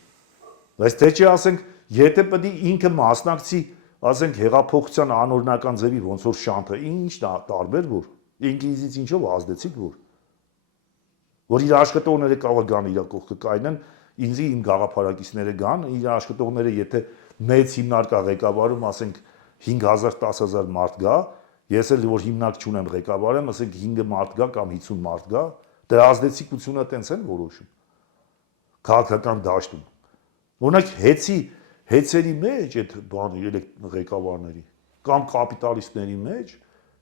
Բայց թե չի ասենք, եթե պետք է ինքը մասնակցի, ասենք հեղափոխության անօրինական ձևի ոնց որ շանթը, ի՞նչն է տարբեր որ ինքը իզից ինչով ազդեցիկ որ իր աշխատողները կարող գան իր կողքը կայնեն, ինձ իմ գաղափարակիցները գան, իր աշխատողները եթե մեծ հիմնարկ է ղեկավարում, ասենք 5000 10000 մարդ գա, ես էլ որ հիմնարկ չունեմ ղեկավարեմ, ասենք 5 մարդ գա կամ 50 մարդ գա, դրա ազդեցիկությունը տենց են որոշում։ Քաղաքական դաշտում։ Օրինակ հեծերի մեջ այդ բանը ղեկավարների կամ կապիտալիստների մեջ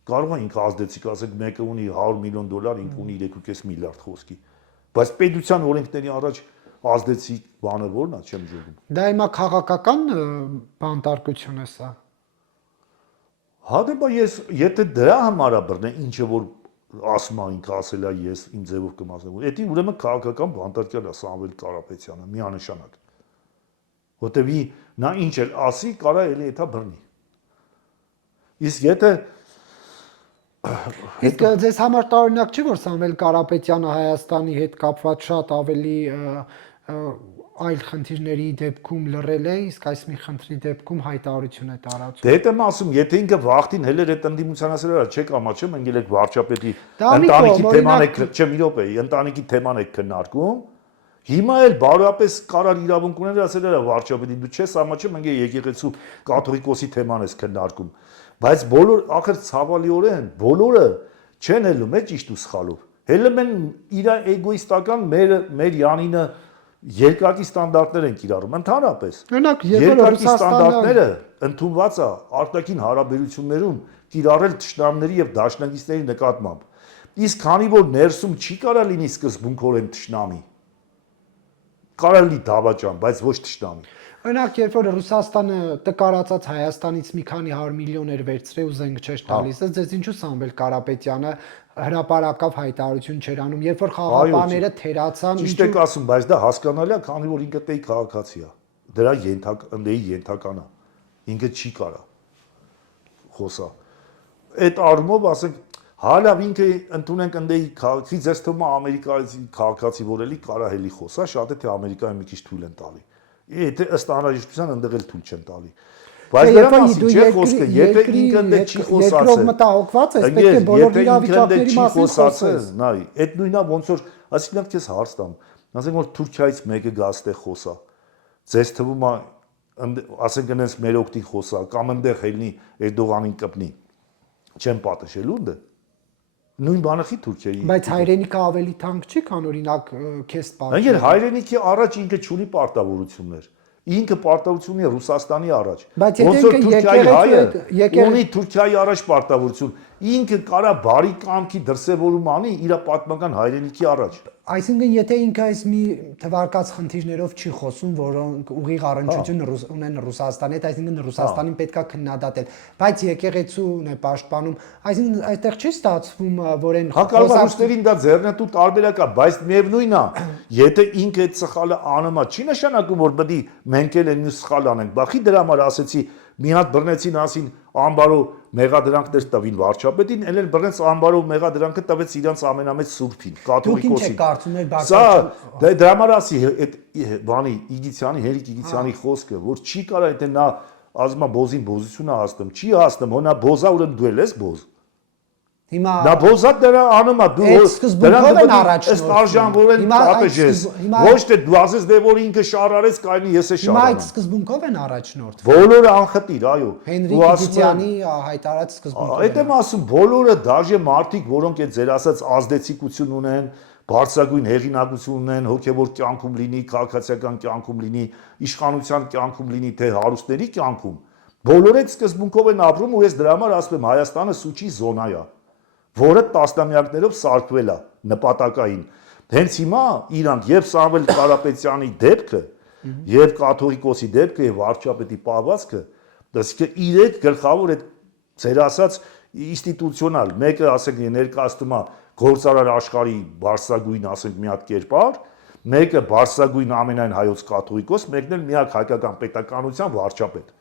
կարող է ինքը ազդեցիկ, ասենք մեկը ունի $100 միլիոն, ինքը ունի 3.5 միլիարդ խոսքի։ Բայց պետության օրենքների առաջ ազդեցիկ բանը ո՞րն է, չեմ ջուրում։ Դա հիմա քաղաքական բանտարկություն է սա։ Հա դե բա ես եթե դրա համար է բռնե ինչը որ ասում է ինքը ասել է ես իմ ձևով կմասնեմ։ Էդի ուրեմն քաղաքական բանտարկել է Սամվել Կարապետյանը միանշանակ։ Որտեւ նա ինչ էլ ասի, կարա էլի էթա բռնի։ Իսկ եթե Իսկ ձեզ համար տարօրինակ չի որ Սամվել Կարապետյանը Հայաստանի հետ կապված շատ ավելի այլ խնդիրների դեպքում լռել է, իսկ այս մի խնդրի դեպքում հայտարարություն է տարածում։ Դե դա եմ ասում, եթե ինքը վախտին հելեր այդ ընդդիմության ասել էր, չեք ամաչը, մենք ելեք վարչապետի ընտանիքի թեման եք քննարկում։ Հիմա էլ բարոյապես կարար իրավունք ուներ ասել էր վարչապետի, դու չես ամաչը, մենք եկեղեցու կաթողիկոսի թեման ես քննարկում։ Բայց բոլոր ախր ցավալիորեն բոլորը չեն հելում է ճիշտ ու սխալով։ Հելում են իր էգոիստական մեր յանինը երկակի ստանդարտներ են կիրառում ընդհանրապես։ Օրինակ, երկակի ստանդարտները ընդունված է արտաքին հարաբերություններում կիրառել թշնամների եւ դաշնակիցների նկատմամբ։ Իսկ քանի որ ներսում չի կարա լինի սկզբունքորեն թշնամի, կարա լինի դավաճան, բայց ոչ թշնամի։ Օրինակ, երբ որ Ռուսաստանը տկարացած Հայաստանից մի քանի 100 միլիոներ վերցրել ու զենք չէր տալիս, ձեզ ինչու Սամվել Կարապետյանը հրապարակավ հայտարարություն չէր անում, երբ որ խաղաղապահները թերացան, ճիշտ եք ասում, բայց դա հասկանալի է, քանի որ ինքը տեի քաղաքացի է։ Դրա ենթական է։ Ինքը չի կարա խոսա։ Այդ առումով ասենք հալավ ինքը ընդունենք ընդեի քաղաքացի, ձեզ թվում է ամերիկացի քաղաքացի, որ էլի կարա հելի խոսա, շատ է թե Ամերիկայում մի քիչ թույլ են տալի։ Եթե ըստ անհրաժեշտության ընդեղ էլ թույլ չեն տալի։ Բայց դրա մասին չէ խոսքը, եթե ինքը ընդեղ չի խոսացել։ Երկրով մտահոգված է, պետք է բոլոր իրավիճակների մասին խոսել։ Նայ, այդ նույնն է ոնց որ, ասիկն քեզ հարց տամ։ Ասենք որ Թուրքիայից մեկը գա ստեղ խոսա։ Ձեզ թվում է ասենք այնպես մեր օգտին խոսա կամ այնտեղ հելնի Էրդողանին կպնի։ Չեմ պատժելու դե։ Նույն բանը խի Թուրքիայի։ Բայց հայրենիքը ավելի թանկ չի, քան օրինակ քեզ պատժելը։ Այլ հայրենիքի առաջ ինքը չունի պարտավորություններ։ Ինքը պարտավորություն ունի Ռուսաստանի առաջ։ Ոնց որ Թուրքիայի հայը ունի Թուրքիայի առաջ պարտավորություն։ Ինքը կարա բարի կամքի դրսևորում անի իր պատմական հայրենիքի առաջ։ Այսինքն, եթե ինքը այս մի թվարկած խնդիրներով չի խոսում, որոնք ուղիղ առնչություն ունեն Ռուսաստանի հետ, այսինքն Ռուսաստանին պետքա քննադատել, բայց եկեղեցուն է պաշտպանում, այսինքն այդտեղ չի ստացվում, որ այն հակառակորդներին դա ձեռնտու տարբերակ է, բայց միևնույնն է, եթե ինքը այդ սխալը անում է, չի նշանակում, որ պետք է մենք էլ այն սխալ անենք։ Բախի դրա համար ասեցի, մի հատ բռնեցին ասին ամբարո մեղադրանքներ տվին վարչապետին, ելել բռնեց ամբարո մեղադրանքը տվեց իրանց ամենամեծ սուրբին, կաթողիկոսին։ Սա դրա համար ասի այդ բանի Իգիթյանի, Հերիկ Իգիթյանի խոսքը, որ չի կարա եթե նա ասում է բոզին բոզությունը հասնում, չի հասնում, հո նա բոզա ուրեմն դու ես բոզ։ Հիմա նա բոզա դրա անում է դու սկզբունքով են առաջ ըստ արժանորեն պատժես ոչ թե դու ասես դե որ ինքը շարարեց կայնի ես է շարարում։ Հիմա այդ սկզբունքով են առաջնորդ։ Բոլորը անխտիր, այո։ Հենրիկ Իգիթյանի հայտարարած սկզբունքով։ Այդ եմ ասում, բոլորը դաժե մարդիկ, որոնք այդ ձեր ասած ազդեցիկություն ունեն, բարձրագույն հեղինակություն ունեն, հոգևոր կյանքում լինի, քաղաքացիական կյանքում լինի, իշխանության կյանքում լինի, թե հարուստների կյանքում, բոլորը այդ սկզբունքով են ապրում ու ես դրա համար ասում եմ Հայաստանը սուչի զոնա է, որը տասնամյակներով սարքվել է նպատակային։ Հենց հիմա իրանք եւ Սամվել Կարապետյանի դեպքը, եւ կաթողիկոսի դեպքը եւ վարչապետի պահվածքը, դասիկը իրեք գլխավոր այդ ձեր ասած ինստիտուցիոնալ, մեկը ասենք ներկայացնում է գործարար աշխարհի բարձրագույն ասենք մի հատ կերպար, մեկը բարձրագույն ամենայն հայոց կաթողիկոս, մեկն էլ միակ հայկական պետականության վարչապետ։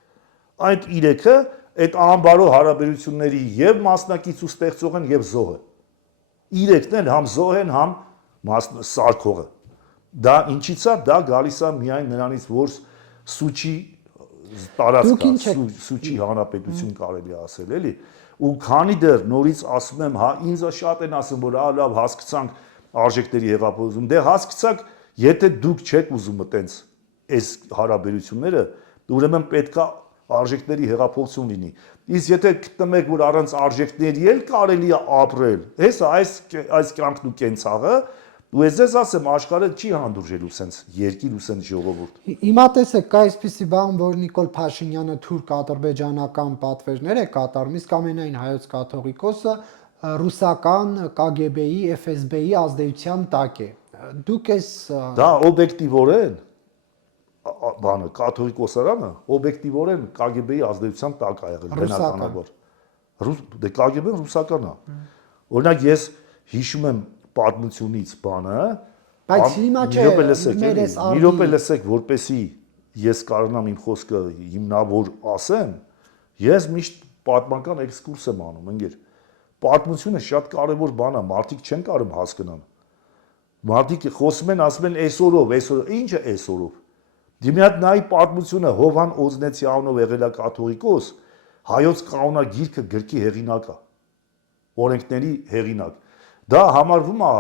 Այդ իրեքը այդ անբարո հարաբերությունների եւ մասնակից ու ստեղծող են եւ զոհը։ Իրեքն են համ զոհ են, համ սարքողը։ Դա ինչից է, դա գալիս է միայն նրանից, որ սուչի տարածք կա, սուչի հանրապետություն կարելի ասել, էլի։ Ու քանի դեռ նորից ասում եմ, հա ինձ շատ են ասում, որ լավ հասկացանք արժեքների հեղափոխություն, դե հասկացաք, եթե դուք չեք ուզում այտենց այս հարաբերությունները, ուրեմն պետքա արժեքների հեղափոխություն լինի։ Իսկ եթե գտնեք, որ առանց արժեքների էլ կարելի է ապրել, հեսա այս կյանքն ու կենցաղը, ու ես ասեմ, աշխարհը չի հանդուրժելու սենց երկիր ու սենց ժողովուրդ։ Հիմա տեսեք, կա այսպիսի բան, որ Նիկոլ Փաշինյանը թուրք-ադրբեջանական պատվերներ է կատարում, իսկ ամենայն հայոց կաթողիկոսը ռուսական KGB-ի, FSB-ի ազդեցության տակ է։ Դուք ես դա օբյեկտիվորեն բանը կաթողիկոսարանը օբյեկտիվորեն KGB-ի ազդեցության տակ է եղել բնականաբար։ Դե KGB-ն ռուսական է։ Օրինակ ես հիշում եմ պատմությունից բանը, բայց հիմա չէ, մի րոպե լսեք, որպեսի ես կարողանամ իմ խոսքը հիմնավոր ասեմ, ես միշտ պատմական էքսկուրս եմ անում, ընկեր։ Պատմությունը շատ կարևոր բան է, մարդիկ չեն կարող հասկանան։ Մարդիկ խոսում են, ասում են այսօրով, ինչ է այսօրով։ Դիմյատ նայի պատմությունը Հովհան Օզնեցի անունով եղել է կաթողիկոս, հայոց կանոնագիրքը գրքի հեղինակ է, օրենքների հեղինակ։ Դա համարվում է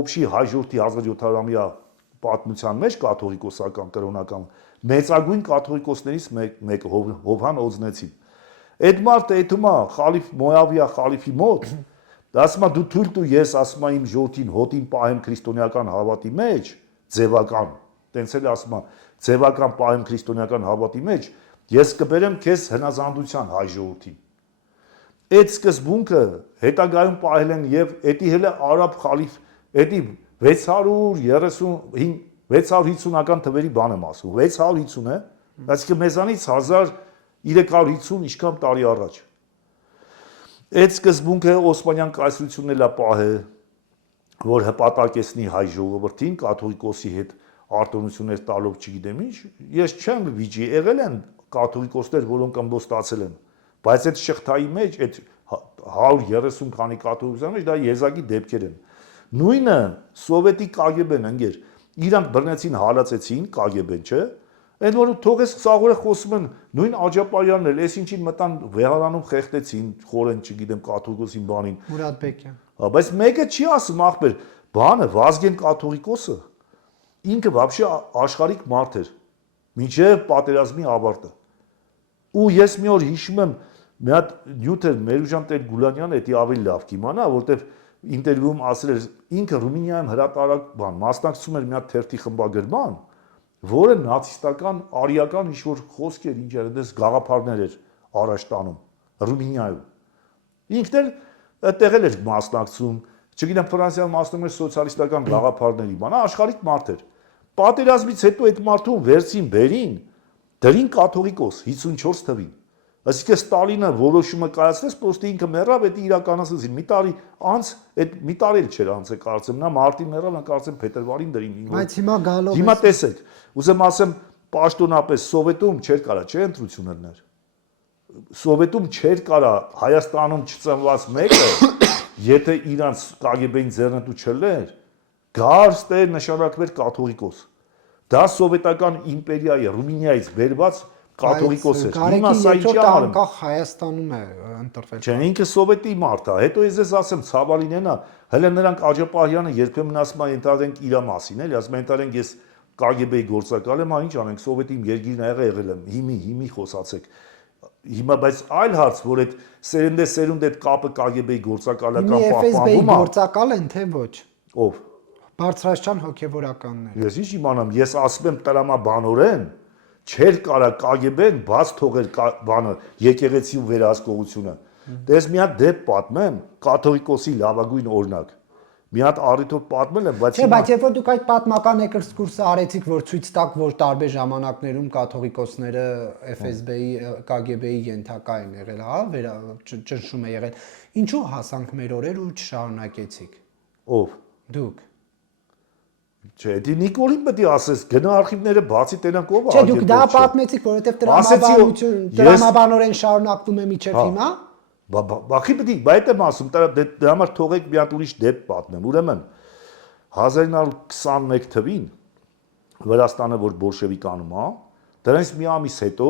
օբշի հայ ժողովրդի 1700-ամյա պատմության մեջ կաթողիկոսական կրոնական մեծագույն կաթողիկոսներից մեկը Հովհան Օզնեցին։ Այդ մարդը այդում է խալիֆ Մոավիա խալիֆի մոտ Դա ասում է դու թույլ տու ես ասում եմ իմ ժողովրդին հոտին պահեմ քրիստոնեական հավատի մեջ, ձևական, տենց էլ ասում է, ձևական պահեմ քրիստոնեական հավատի մեջ, ես կբերեմ քեզ հնազանդության հայ ժողովրդին։ Այդ սկզբունքը հետագայում պահել են եւ էդի հելը արաբ խալիֆ, էդի 650-ական թվերի բան եմ ասում, 650 է, այսինքն մեզանից 1350 իշքան տարի առաջ։ Այդ սկզբունքը Օսմանյան կայսրությունն էլ է պահել, որ հպատակեցնի հայ ժողովրդին կաթողիկոսի հետ արտոնություններ տալով չգիտեմ ինչ, ես չեմ վիճի, եղել են կաթողիկոսներ, որոնք ըմբոստացել են, բայց այդ շղթայի մեջ, այդ 130 քանի կաթողիկոսների մեջ դա եզակի դեպքեր են։ Նույնը սովետի KGB-ն ընկեր, իրանք բռնեցին, հալածեցին KGB-ն, չէ՞։ Այդ որ թողես ծաղուրը խոսում են նույն Աջապարյանն էլ, այս ինչին մտան վեհարանում խեղտեցին, խորեն չգիտեմ կաթողիկոսին բանին։ Մուրադ Բեկյան։ Բայց մեկը չի ասում ախպեր, բանը Վազգեն կաթողիկոսը ինքը вообще աշխարհիկ մարդ էր, մինչև պատերազմի ավարտը։ Ու ես մի օր հիշում եմ, մի հատ նյութ էր Մերուժան Տեր-Գուլանյանը, դա ավելի լավ կիմանա, որտեվ ինտերվյուում ասել էր, ինքը Ռումինիայում հրատարակ բան, մասնակցում էր մի հատ թերթի խմբագրման, որը նացիստական, արիական ինչ-որ խոսք էր, ինչ էր, դες գաղափարներ էր առաջ տանում Ռումինիայում։ Ինքն էլ այդտեղ էր մասնակցում, չգիտեմ Ֆրանսիայում մասնակցում էր սոցիալիստական գաղափարների բան, աշխարհիկ մարդ էր։ Պատերազմից հետո այդ մարդուն վերցին, բերին, դրին կաթողիկոս 54 թվին։ Այսինքն Ստալինը որոշումը կայացրեց, պրոստը ինքը մեռավ, դա իրականացրեցին։ Մի տարի անց, այդ մի տարի էլ չէր անց է կարծեմ, նա մարտին մեռավ, նա կարծեմ փետրվարին դրին։ Բայց հիմա գալով Հիմա տեսեք, ուզեմ ասեմ, պաշտոնապես Սովետում չէր կարա, չէ՞ ընտրություններ։ Սովետում չէր կարա Հայաստանում չծնված մեկը, եթե իրանց KGB-ին ձեռնտու չլներ, գարստեր նշանակվեր կաթողիկոս։ Դա սովետական իմպերիայի Ռումինիայից բերված կաթողիկոս էր։ Հիմա սա ինչի համար է։ անկախ Հայաստանում է ընտրվել։ Չէ, ինքը սովետի մարդ է։ Հետո ես ասեմ ցավալին է, հələ նրանք Աջապահյանը երբեմն ասում է ընտրենք իր մասին, էլի, ասում է ընտրենք ես KGB-ի գործակալ եմ, ինչ անենք, սովետի երկիրն եղել եմ, հիմի խոսացեք։ Հիմա բայց այլ հարց, որ այդ սերնդե այդ կապը KGB-ի գործակալական պահպանվում է։ պահպանվում է։ Գործակալ են թե ոչ։ Ով։ Բարձրաստիճան հոգևորականներ։ Ես ինչ իմանամ, ես ասում եմ տրամաբանորեն չէր կարա KGB-ն բաց թողել բանը եկեղեցի ու վերահսկողությունը։ Դες մի հատ դեպ պատմեմ, կաթողիկոսի լավագույն օրինակ։ Մի հատ առիթով պատմել եմ, բայց չէ, բայց երբ որ դուք այդ պատմական էքսկուրսը արեցիք, որ ցույց տաք, որ տարբեր ժամանակներում կաթողիկոսները FSB-ի, KGB-ի ենթակա են եղել, հա, ճնշում է եղել։ Ինչու հասանք մեր օրեր ու չշարունակեցիք։ ով։ Դուք։ Չէ, դի Նիկոլին պետք է ասես, գնա արխիվները բացի տենանք ով է։ Չէ, դուք դա պատմեցիք, որովհետև տրամաբանորեն շարունակվում է միջև հիմա։ Բախի պետք է, բայց եմ ասում, դրա համար թողեք մի հատ ուրիշ դեպք պատմեմ։ Ուրեմն 1921 թվին Վրաստանը որ բոլշևիկանում է, դրանից մի ամիս հետո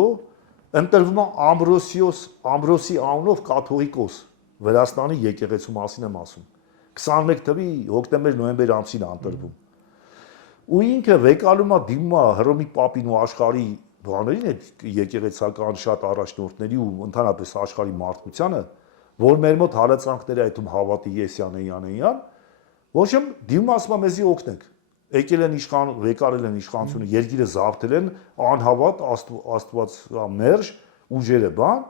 ընտրվում է Ամբրոսի անունով կաթողիկոս Վրաստանի եկեղեցու մասին եմ ասում։ 21 թվի հոկտեմբեր-նոյեմբեր ամսին է ընտրվում։ Ու ինքը վեկալում է դիմում է Հռոմի Պապին ու աշխարհի բաներին այդ եկեղեցական շատ առաջնորդների ու ընդհանրապես աշխարհի մարդկությանը, որ մեր մոտ հալածանքներ է այդում հավատի Եսյան, ոչ եմ դիմում ասում մեզի օգնեք։ Եկել են իշխան, վեկարել են իշխանությունը, երկիրը զավթել են, անհավատ աստվածամերժ ուժերը բան։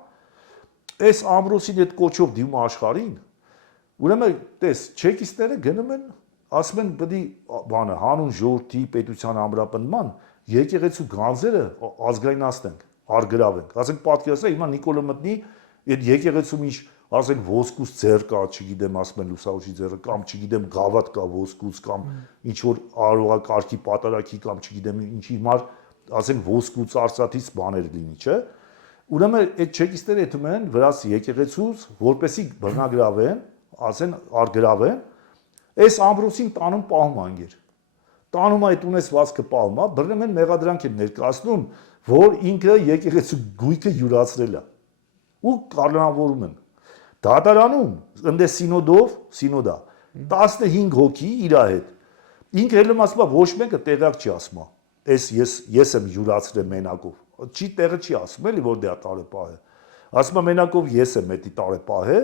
Այս Ամբրոսին այդ կոչով դիմում աշխարհին։ Ուրեմն տես, չեկիստները գնում են, ասում են պետք է բանը հանուն ժողովրդի պետության ամրապնդման եկեղեցու գանձերը ազգայնացնենք, արգրավենք։ Ասենք պատկերացրեք, հիմա Նիկոլը մտնի այդ եկեղեցում ինչ, ասենք ոսկուց ձեռ կա, չգիտեմ, ասում են լուսավորչի ձեռը կամ չգիտեմ գավաթ կա ոսկուց կամ ինչ որ արողակարգի պատարագի կամ չգիտեմ ինչի համար, ասենք ոսկուց արծաթից բաներ լինի, չէ՞։ Ուրեմն այդ չեկիստները եթում են վրաց եկեղեցուց, որպեսի բռնագրավեն, ասեն արգրավեն, այս Ամբրոսին տանում պահում անգեր։ Տանում այդ ունեցվածքը պահում է, բռնում են մեղադրանք են ներկայացնում, որ ինքը եկեղեցու գույքը յուրացրել է։ Ու կանոնավորում են։ Դատարանում ընդ սինոդա 15 հոգի իր հետ։ Ինքը ելում ասում է ոչ մեկը տեղակ չի ասում։ Այս ես եմ յուրացրել մենակով։ Չի տեղը չի ասում էլի որ դա տարեպահ է։ Ասում է մենակով ես եմ էդի տարեպահ է,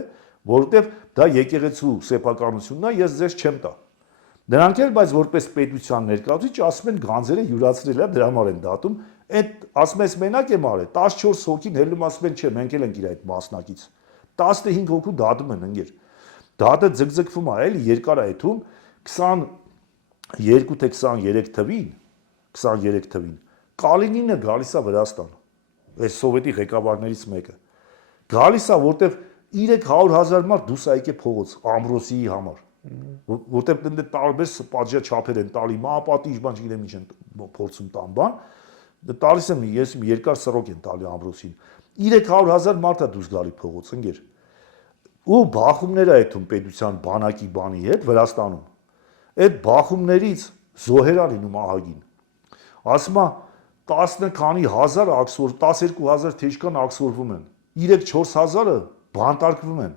որովհետև դա եկեղեցու սեփականությունն է, ես ձեզ չեմ տա։ Նրանք էլ բայց որպես պետության ներկայացուցիչ ասում են գանձերը յուրացրել է, դրա համար են դատում, այդ ասում ես մենակ եմ արել, 14 հոգին հելում ասում են, չէ, մենք էլ ենք իր այդ մասնակից։ 15 հոգու դատում են ընկեր։ Դատը ձգձգվում է, էլի երկար է այդում 22 թե 23 թվին Կալինինը գալիս է Վրաստան, այս սովետի ղեկավարներից մեկը։ Գալիս է, որտեվ 300,000 մարդ դուրս է եկել փողոց Ամբրոսիի համար, որտեվ դե տարբեր պատժա չափեր են տալի, մահապատիժ բան չգիտեմ ինչ են փորձում տան բան, տալիս եմ ես երկար սրոկ են տալի Ամբրոսին։ 300,000 մարդ է դուրս գալի փողոց, ընկեր։ Ու բախումներ է այդում պետության բանակի բանի հետ Վրաստանում։ Այդ բախումներից զոհեր ա լինում ահագին։ Ասում է 10 քանի հազար աքսոր 12,000 թե ինչքան աքսորվում են 3-4,000-ը բանտարկվում են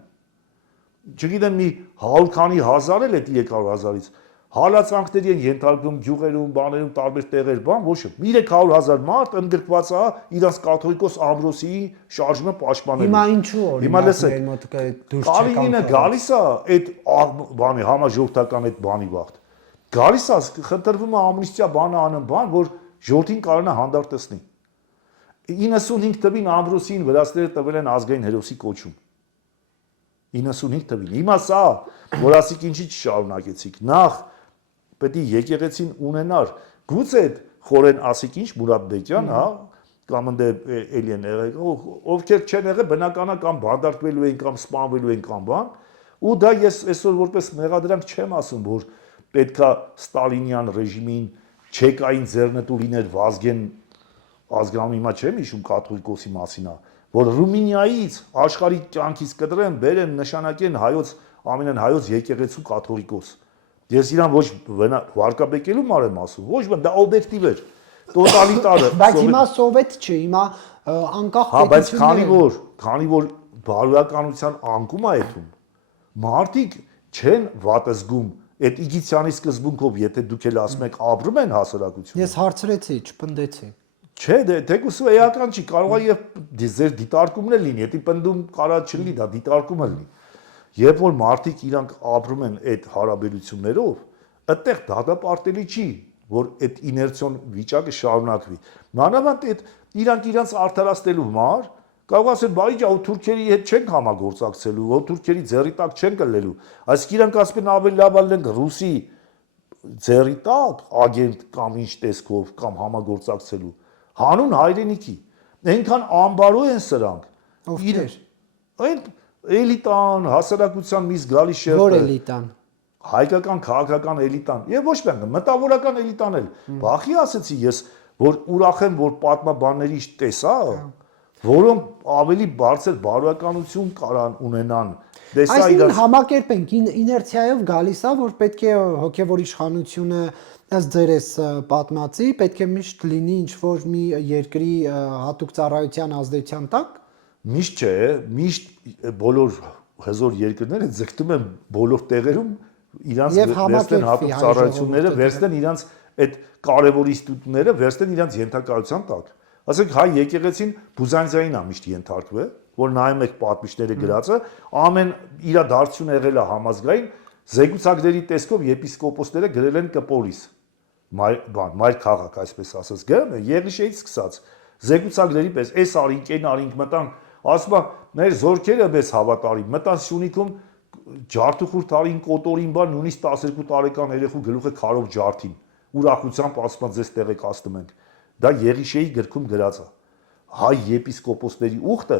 չգիտեմ մի 100 քանի հազար էլ այդ 300,000-ից հալածանքների են ենթարկվում գյուղերում բաներում տարբեր տեղեր բան ոչ 300,000 մարդ ընդգրկված է իրանց կաթողիկոս Ամբրոսիի շարժումը պաշտպանել Հիմա ինչու օրինակ մեր մոտ դուրս չեկան Կալինինը գալիս է այդ բանի համաժողովրդական այդ բանի վաղտ գալիս է խնդրվում է ամնիստիա բանը անեն բան որ ժողովրդին կարողանա հանդարտեցնի 95 թվին Ամբրոսին վրացիները տվել են ազգային հերոսի կոչում 95 թվին հիմա սա որ ասիկ ինչի չշարունակեցիք նախ պետք է եկեղեցին ունենար գուցե այդ խորեն ասիկ ինչ Մուրադ Բեկյան հա կամ ընդ էլի են եղել ովքեր չեն եղել բնականա կամ բանդարտվելու են կամ սպանվելու են կամ բան ու դա ես այսօր որպես մեղադրանք չեմ ասում որ պետքա Ստալինյան ռեժիմին չեկային ձեռնտու լիներ Վազգեն ազգանունի հիմա չեմ հիշում կաթողիկոսի մասին է որ Ռումինիայից աշխարհի կյանքից կտրեն բերեն նշանակեն հայոց ամենայն հայոց եկեղեցու կաթողիկոս ես իրան ոչ վարկաբեկելու մարեմ ասում ոչ բան դա օբյեկտիվ էր տոտալիտար բայց հիմա սովետ չէ հիմա անկախ հա բայց քանի որ բարոյականության անկում է այդում մարդիկ չեն վատը զգում այդ Իգիցյանի սկզբունքով եթե դուք էլ ասում եք ապրում են հասարակություն ես հարցրեցի չպնդեցի չէ դե թեկուս էական չի կարող է եւ ձեր դիտարկումն էլ լինի, դա պնդում կարա չլինի, դա դիտարկումը լինի։ Երբ որ մարդիկ իրանք ապրում են այդ հարաբերություններով, այդտեղ դատապարտելի չի, որ այդ իներցիոն վիճակը շարունակվի։ Մանավանդ այդ իրանք իրանց արդարացնելու համար կարող ասեն, բայ ջա, թուրքերի հետ չենք համագործակցելու, ու թուրքերի ձեռի տակ չեն կլելու։ Այսինքն իրանք ասում են ավելի լավ լինենք ռուսի ձեռի տակ ագենտ կամ ինչ տեսքով կամ համագործակցելու հանուն հայրենիքի այնքան անբարո են սրանք ովքեր այդ էլիտան հասարակության մի զգալի շերտ որ էլիտան հայկական քաղաքական էլիտան եւ ոչ միայն մտավորական էլիտան էլ բախի ասեցի ես որ ուրախ եմ որ պատմաբանների տեսա որոնք ավելի բարձր բարոյականություն կարան ունենան այսինքն համակերպենք իներցիայով գալիս է որ պետք է հոգեվոր իշխանությունը ըստ ձերս պատմածի պետք է միշտ լինի ինչ որ մի երկրի հատուկ ծառայության ազդեցության տակ միշտ չէ միշտ բոլոր հզոր երկրները ձգտում են բոլոր տեղերում իրանց վերստեն հատուկ ծառայությունները վերստեն իրանց այդ կարևոր ինստիտուտները վերստեն իրանց ենթակայության տակ ասենք հայ եկեղեցին Բյուզանդիային է միշտ ենթարկվել որ նայում եք պատմիչները գրածը ամեն իրադարձություն եղել է համազգային զեկուցակների տեսքով եպիսկոպոսները գրել են կպորիս մայր քաղաք այսպես ասած գրում են Եղիշեից սկսած զեկուցակների պես այս արինք այն արինք մտան ասում են մեր զորքերը պես հավատարիմ մտան Սյունիքում ջարդուխուր տարին կոտորին բան նույնիսկ 12 տարեկան երեխու գլուխը քարով ջարդին ուրախությամբ ասում են ձեզ տեղեկացնում ենք դա Եղիշեի գրքում գրած է հայ եպիսկոպոսների ուխտը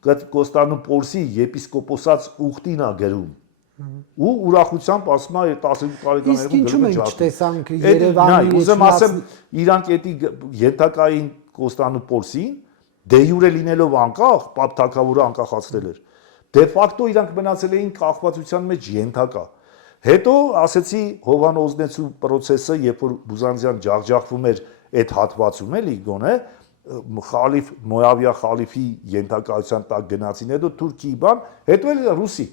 Կոստանդնուպոլսի եպիսկոպոսած ուխտին է գրում ու ուրախությամբ ասում է 12 տարեկան իսկ ինչու մենք չտեսանք Երևանի ուզեմ ասեմ իրանք էդի ենթակային Կոստանդնուպոլսին դե յուրե լինելով անկախ պապ թագավորը անկախացրել էր դե ֆակտո իրանք մնացել էին կախվածության մեջ ենթակա հետո ասեցի Հովան Օզնեցու process-ը երբ որ Բյուզանդիան ջախջախվում էր այդ հատվածում էլի գոնե խալիֆ Մոավիա խալիֆի ենթակայության տակ գնացին հետո Թուրքիի բան հետո էլ ռուսի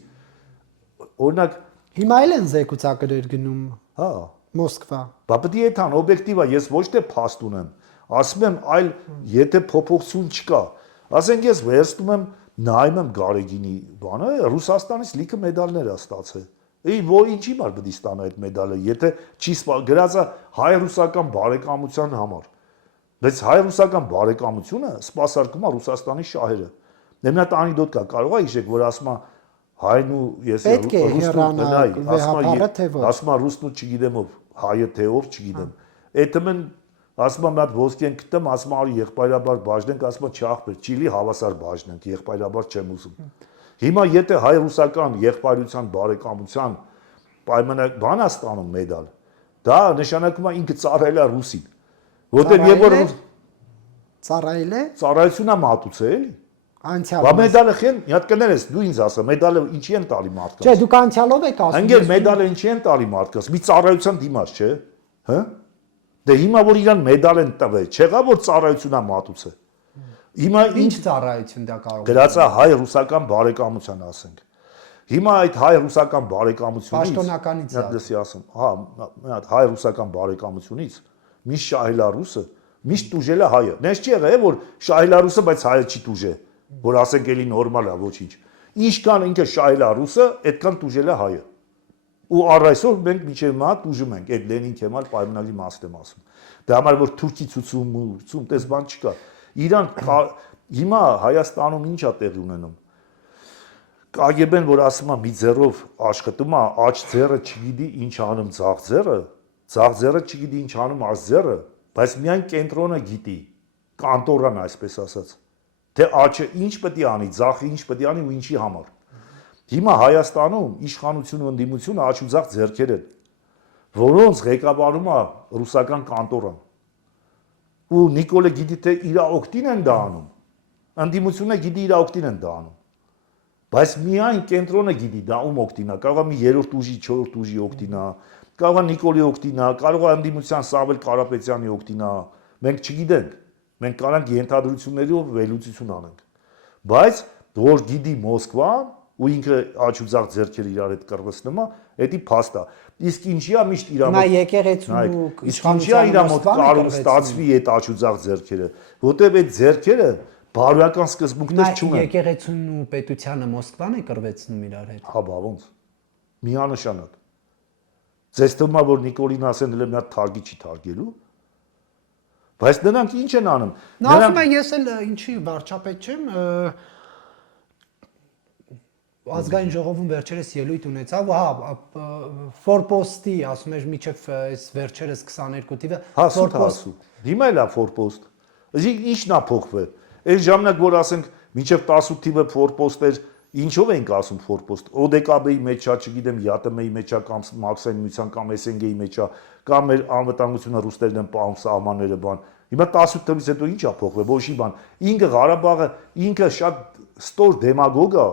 օրինակ հիմա էլ են զեկուցակրեր գնում հա Մոսկվա բա պետք է այդան օբյեկտիվ է ես ոչ թե փաստ ունեմ ասում եմ այլ եթե փոփոխություն չկա ասենք ես վերստում եմ նայում եմ Գարեգինի բանը, Ռուսաստանից լիքը մեդալներ է ստացել։ Որ ինչի համար պետք է ստանա այդ մեդալը, եթե չի գրած է հայ-ռուսական բարեկամության համար։ Բայց հայ-ռուսական բարեկամությունը սպասարկում է Ռուսաստանի շահերը։ Դե մի հատ անեկդոտ կա, կարող է հիշեք, որ ասում է հայն ու ես ասում է ռուսն ու չգիտեմ ով, հայը թե ով չգիտեմ։ Այդ մեն ասում է մի հատ ոսկի են գտեմ, ասում է արի եղբայրաբար բաժնենք, ասում է չախպեր, ճիլի հավասար բաժնենք, եղբայրաբար չեմ ուզում։ Հիմա եթե հայ-ռուսական եղբայրության բարեկամության պայմանական է ստանում մեդալ, դա նշանակում է ինքը ծառայել է ռուսին։ Որտեղ եւ որ ծառայել է, ծառայությունն է մատուցել, էլի։ Անցյալ։ Բա մեդալը խեն, մի հատ կներես, դու ինձ ասա, մեդալը ինչի են տալի մարդկանց։ Չէ, դուք անցյալով եք ասում։ Անգել մեդալը ինչի են տալի մարդկանց։ Մի ծառայության դիմաց, չէ՞։ Հա։ Դե հիմա որ իրան մեդալ են տվել, չեղա որ ծառայությունն է մատուցել։ Հիմա ինչ ծառայություն դա կարող է։ Գրած է հայ-ռուսական բարեկամության, ասենք։ Հիմա այդ հայ-ռուսական բարեկամությունից պաշտոնականից դասի ասում, հա, մի հատ հայ-ռուսական բարեկամությունից միշտ շահելարուսը միշտ տուժել է հայը։ Նես չի եղել, որ շահելարուսը, բայց հայը չի տուժել, որ ասենք էլի նորմալ է, ոչինչ։ Ինչքան ինքը շահելարուսը, այդքան տուժել է հայը։ Ու առ այսօր մենք միջև մա տուժում ենք, այդ Լենին Քեմալ պայմանագրի մասն եմ ասում։ Դա համար որ Թուրքի ցուցում, տես բան չկա։ Իրանք հիմա Հայաստանում ինչ է տեղի ունենում։ KGB-ն որ ասում է մի ձեռով աշխատում է, աջ ձեռը չգիտի ինչ անում ձախ ձեռը չգիտի ինչ անում աջ ձեռը, բայց միայն կենտրոնը գիտի, կանտորան այսպես ասած, թե աջը ինչ պետք է անի, ձախը ինչ պետք է անի ու ինչի համար։ Հիմա Հայաստանում իշխանությունը ու ընդդիմությունը աջ ու ձախ ձեռքեր են, որոնց ղեկավարում է ռուսական կանտորան։ Ու Նիկոլը գիտի թե իր օգտին են դա անում, ընդդիմությունը գիտի իր օգտին են դա անում։ Բայց միայն կենտրոնը գիտի դա ում օգտին է, կարող է մի 3-րդ ուժի, 4-րդ ուժի օգտին է, կարող է Նիկոլի օգտին է, կարող է ընդդիմության Սավել Կարապետյանի օգտին է, մենք չգիտենք, մենք կարանք ենթադրություններով վերլուծություն անենք։ Բայց որ գիտի Մոսկվան ու ինքը աչուձախ ձեռքերը իրար հետ կռվեցնում է, դա փաստ է։ Իսկ ինչի է միշտ իր մոտ եկեղեցու իշխանության իր մոտ կարող ստացվի այդ աչուձախ ձեռքերը, որտեղ այդ ձեռքերը բարոյական սկզբունքներ չունեն։ Եկեղեցուն ու պետությանը Մոսկվան է կռվեցնում իրար հետ։ Հա, բա ոնց։ Միանշանակ։ Ձեզ թվում է որ Նիկոլին ասեն դե մի հատ թարգի չի թարգելու։ Բայց նրանք ինչ են անում։ Նա ասում է ես էլ ինչի վարչապետ չեմ, ազգային ժողովում վերջերս ելույթ ունեցավ, հա, Ֆորպոստի, ասում էր միջև այս վերջերս 22 թիվը, Ֆորպոստ։ Հիմա էլ է Ֆորպոստ։ Ինչն է փոխվել։ Այս ժամանակ որ ասենք միջև 18 թիվը Ֆորպոստ էր, ինչով էինք ասում Ֆորպոստ։ ODKB-ի մեջ է, չգիտեմ, ՅԱՏՄ-ի մեջ է կամ Մաքսային միության կամ SNG-ի մեջ է, կամ մեր անվտանգությունը ռուսներն են պահում սահմանները բան։ Հիմա 18 թվականից հետո ինչ է փոխվել, ոչ մի բան։ Ինքը Ղարաբաղը, ինքը շատ ստոր դեմագոգ է,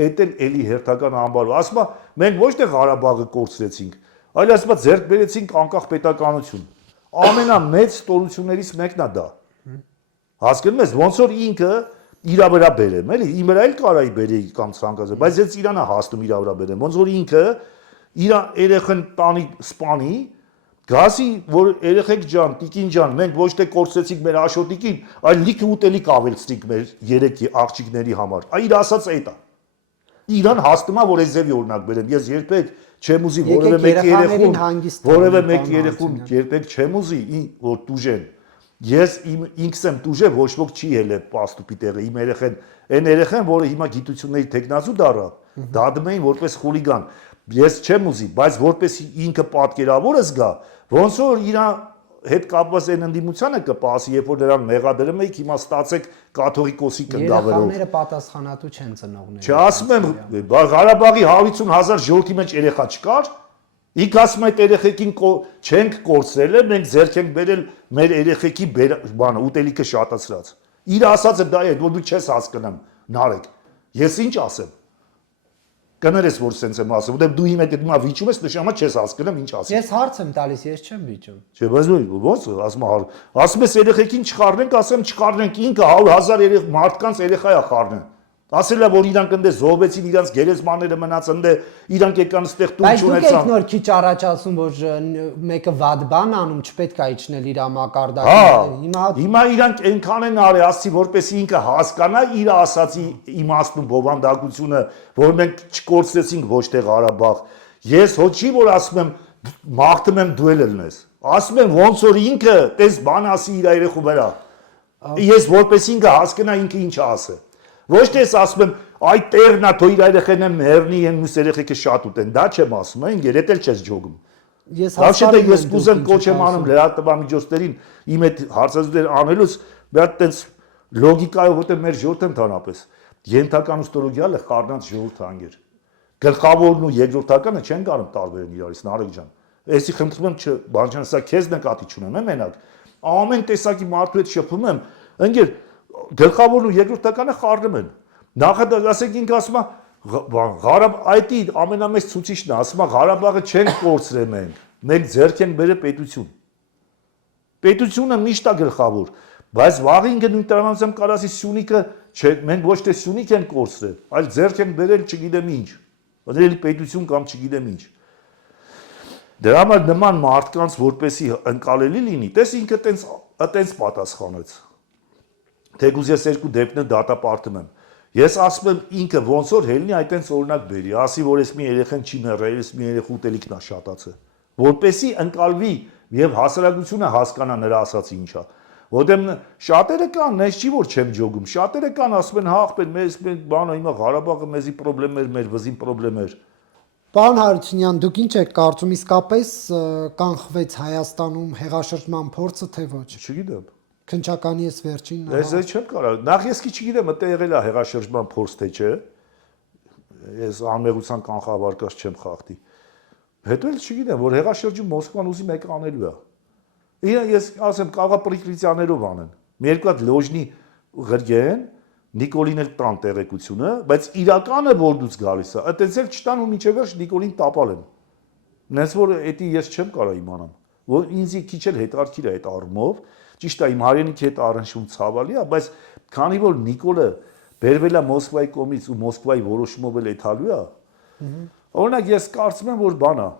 էդ էլի հերթական անբարո։ Ասում է, մենք ոչ թե Ղարաբաղը կորցրեցինք, այլ ասում է ձեռք բերեցինք անկախ պետականություն։ Ամենամեծ ստորություններից մեկն է դա։ Հասկանում ես, ոնց որ ինքը իր վրա բերեմ, էլի, իմ վրա էլ կարայի բերեի կամ ցանկացած, բայց ես իրան է հաստում իր վրա բերեմ, ոնց որ ինքը իր երեխան տանի սպանի, գասի, որ երեխեք ջան, տիկին ջան, մենք ոչ թե կորցրեցինք մեր աշոտիկին, այլ լիքը ուտելիք ավելցնենք մեր երեք աղջիկների համար։ Իր ասած էդ է։ Իրան հաստում է, որ այս ձևի օրինակ բերեմ, ես երբեք չեմ ուզի որևէ մեկի երեխուն երբեք չեմ ուզի, որ տուժեն։ Ես ինքս եմ տուժել, ոչ ոք չի ելել պաստուպի տեղը, իմ երեխեն, այն երեխեն, որը հիմա գիտությունների տեխնացու դառավ, դադում էին որպես խուլիգան։ Ես չեմ ուզի, բայց որպես ինքը պատկերավորը զգա, ոնց որ իր հետ կապված այն ընդդիմությանը կպասի, երբ որ նրան մեղադրում եք, հիմա ստացեք կաթողիկոսի կնդավերով։ Երեխաները պատասխանատու չեն ծնողները։ Չասում եմ, Ղարաբաղի 150,000 ժողովրդի մեջ երեխա չկար։ Ինք ասում այդ երեխեքին չենք կորցրել, մենք ձեռք ենք բերել մեր երեխեքի բանը, ուտելիքը շատացրած։ Իր ասածը դա է, որ դու չես հասկանում, Նարեկ։ Ես ինչ ասեմ։ Կներես որ սենց եմ ասում, որտեղ դու իմ հետ հիմա վիճում ես, նշանակա չես հասկանում ինչ ասեմ։ Ես հարց եմ տալիս, ես չեմ վիճում։ Չէ, բայց ո՞նց ասում ես երեխեքին չխառնենք, ասեմ չխառնենք, ինքը 100,000 մարդկանց երեխա է խառնեն։ Ասել է որ իրանք ընդ զոհվեցին իրանք գերեզմանները մնաց ընդ իրանք եկան այդտեղ տուն Բայց դուք եք չունեցան։ նոր քիչ առաջ ասում, որ մեկը վատ բան անում, չպետք է իջնել իր մակարդակը։ Հիմա իրանք այնքան են արի, ասի որպեսի ինքը հասկանա իր ասացի իմաստուն բովանդակությունը, որ մենք չկորցրեցինք ոչ թե Ղարաբաղ։ Ես հոչի որ ասում եմ մաղթում եմ դու էլ լնես։ Ասում եմ ոնց որ ինքը տես բան ասի իր երեխու վրա։ Ես որպեսի ինքը հասկանա ինքը ինչ ասէ։ Ոչ թե ես ասում եմ այ տեղն է թո իր երեխեն եմ հերնի են մյուս երեխեքը շատ ուտեն, դա չեմ ասում, այն երետ էլ չես ջոգում։ Вообще-то ես կուզեմ կոչ եմ անում լրատվամիջոցներին իմ այդ հարցազրույցներ անելուց մի հատ տենց լոգիկայով որտեղ մեր ժողովուրդը ընդհանրապես ենթական ուստորոգիալը խառնած ժողովուրդ անգեր։ Գլխավորն ու երկրորդականը չեն կարող տարբերեն իրարից, Նարեկ ջան։ Էսի խնդրում եմ բանջան, սա քեզ նկատի չունեմ, մենակ։ Ամեն տեսակի մարդու հետ շփում եմ, ընկեր գլխավորն ու երկրորդականը խառնում են։ Նախադասեք ասենք ինքը ասում է այդի ամենամեծ ցուցիչն է, ասում է Ղարաբաղը չեն կորցրել մենք ձեռք ենք բերել պետություն։ Պետությունը միշտ է գլխավոր, բայց վաղ ինքը նույն տրամադրությամբ կարասի Սյունիքը չէ, մենք ոչ թե Սյունիք են կորցրել, այլ ձեռք ենք բերել չգիտեմ ինչ։ Դրել պետություն կամ չգիտեմ ինչ։ Դրա համար նման մարդկանց որպեսի ընկալելի լինի, տես ինքը տենց պատասխանեց։ Թեկուզ ես երկու դեպքներ դատապարտում եմ։ Ես ասում եմ ինքը ոնց որ հելնի այդտենց օրինակ բերի, ասի որ ես մի երեխան չի մեռել, ես մի երեխու ուտելիքն է շատացել, որպեսի ընկալվի եւ հասարակությունը հասկանա նրա ասածը ինչա։ Որտեղ շատերը կան, ես չի որ չեմ ջոգում, շատերը կան ասում են հա ախպեր, մեզ բանը հիմա Ղարաբաղը մեզի խնդրեմ էր, մեր վզին խնդրեմ էր։ Պարոն Հարությունյան, դուք ինչ եք կարծում, իսկապես կանխվեց Հայաստանում հեղաշրջման փորձը, թե ոչ։ Չգիտեմ։ Քնչականի ես վերջին։ Ես չեմ կարող։ Նախ ես քիչ չգիտեմ, մտե եղել է հեղաշրջման փորձ թե չէ։ Ես անմեղության կանխավարկած չեմ խախտի։ Հետո էլ չգիտեմ, որ հեղաշրջում Մոսկվան ուզի մեկ անելու է։ Ես ասեմ, կարող է պրիկրիցիաներով անեն։ Մի երկու հատ լոժնի ղրգեն, Նիկոլին էլ տան տեղեկությունը, բայց իրականը որ դուց գալիս է, այդտենց էլ չտան ու միջև վերջ Նիկոլին տապալ են։ Նենց որ էդի ես չեմ կարող իմանամ, որ ինձ քիչ էլ հետարքիր է այդ առումով, ճիշտ է իմ հայրենիքի հետ առնշուն ցավալի է, բայց քանի որ Նիկոլը բերվել է Մոսկվայի կողմից ու Մոսկվայի որոշումով էլ էթալու է, օրինակ ես կարծում եմ որ բան է,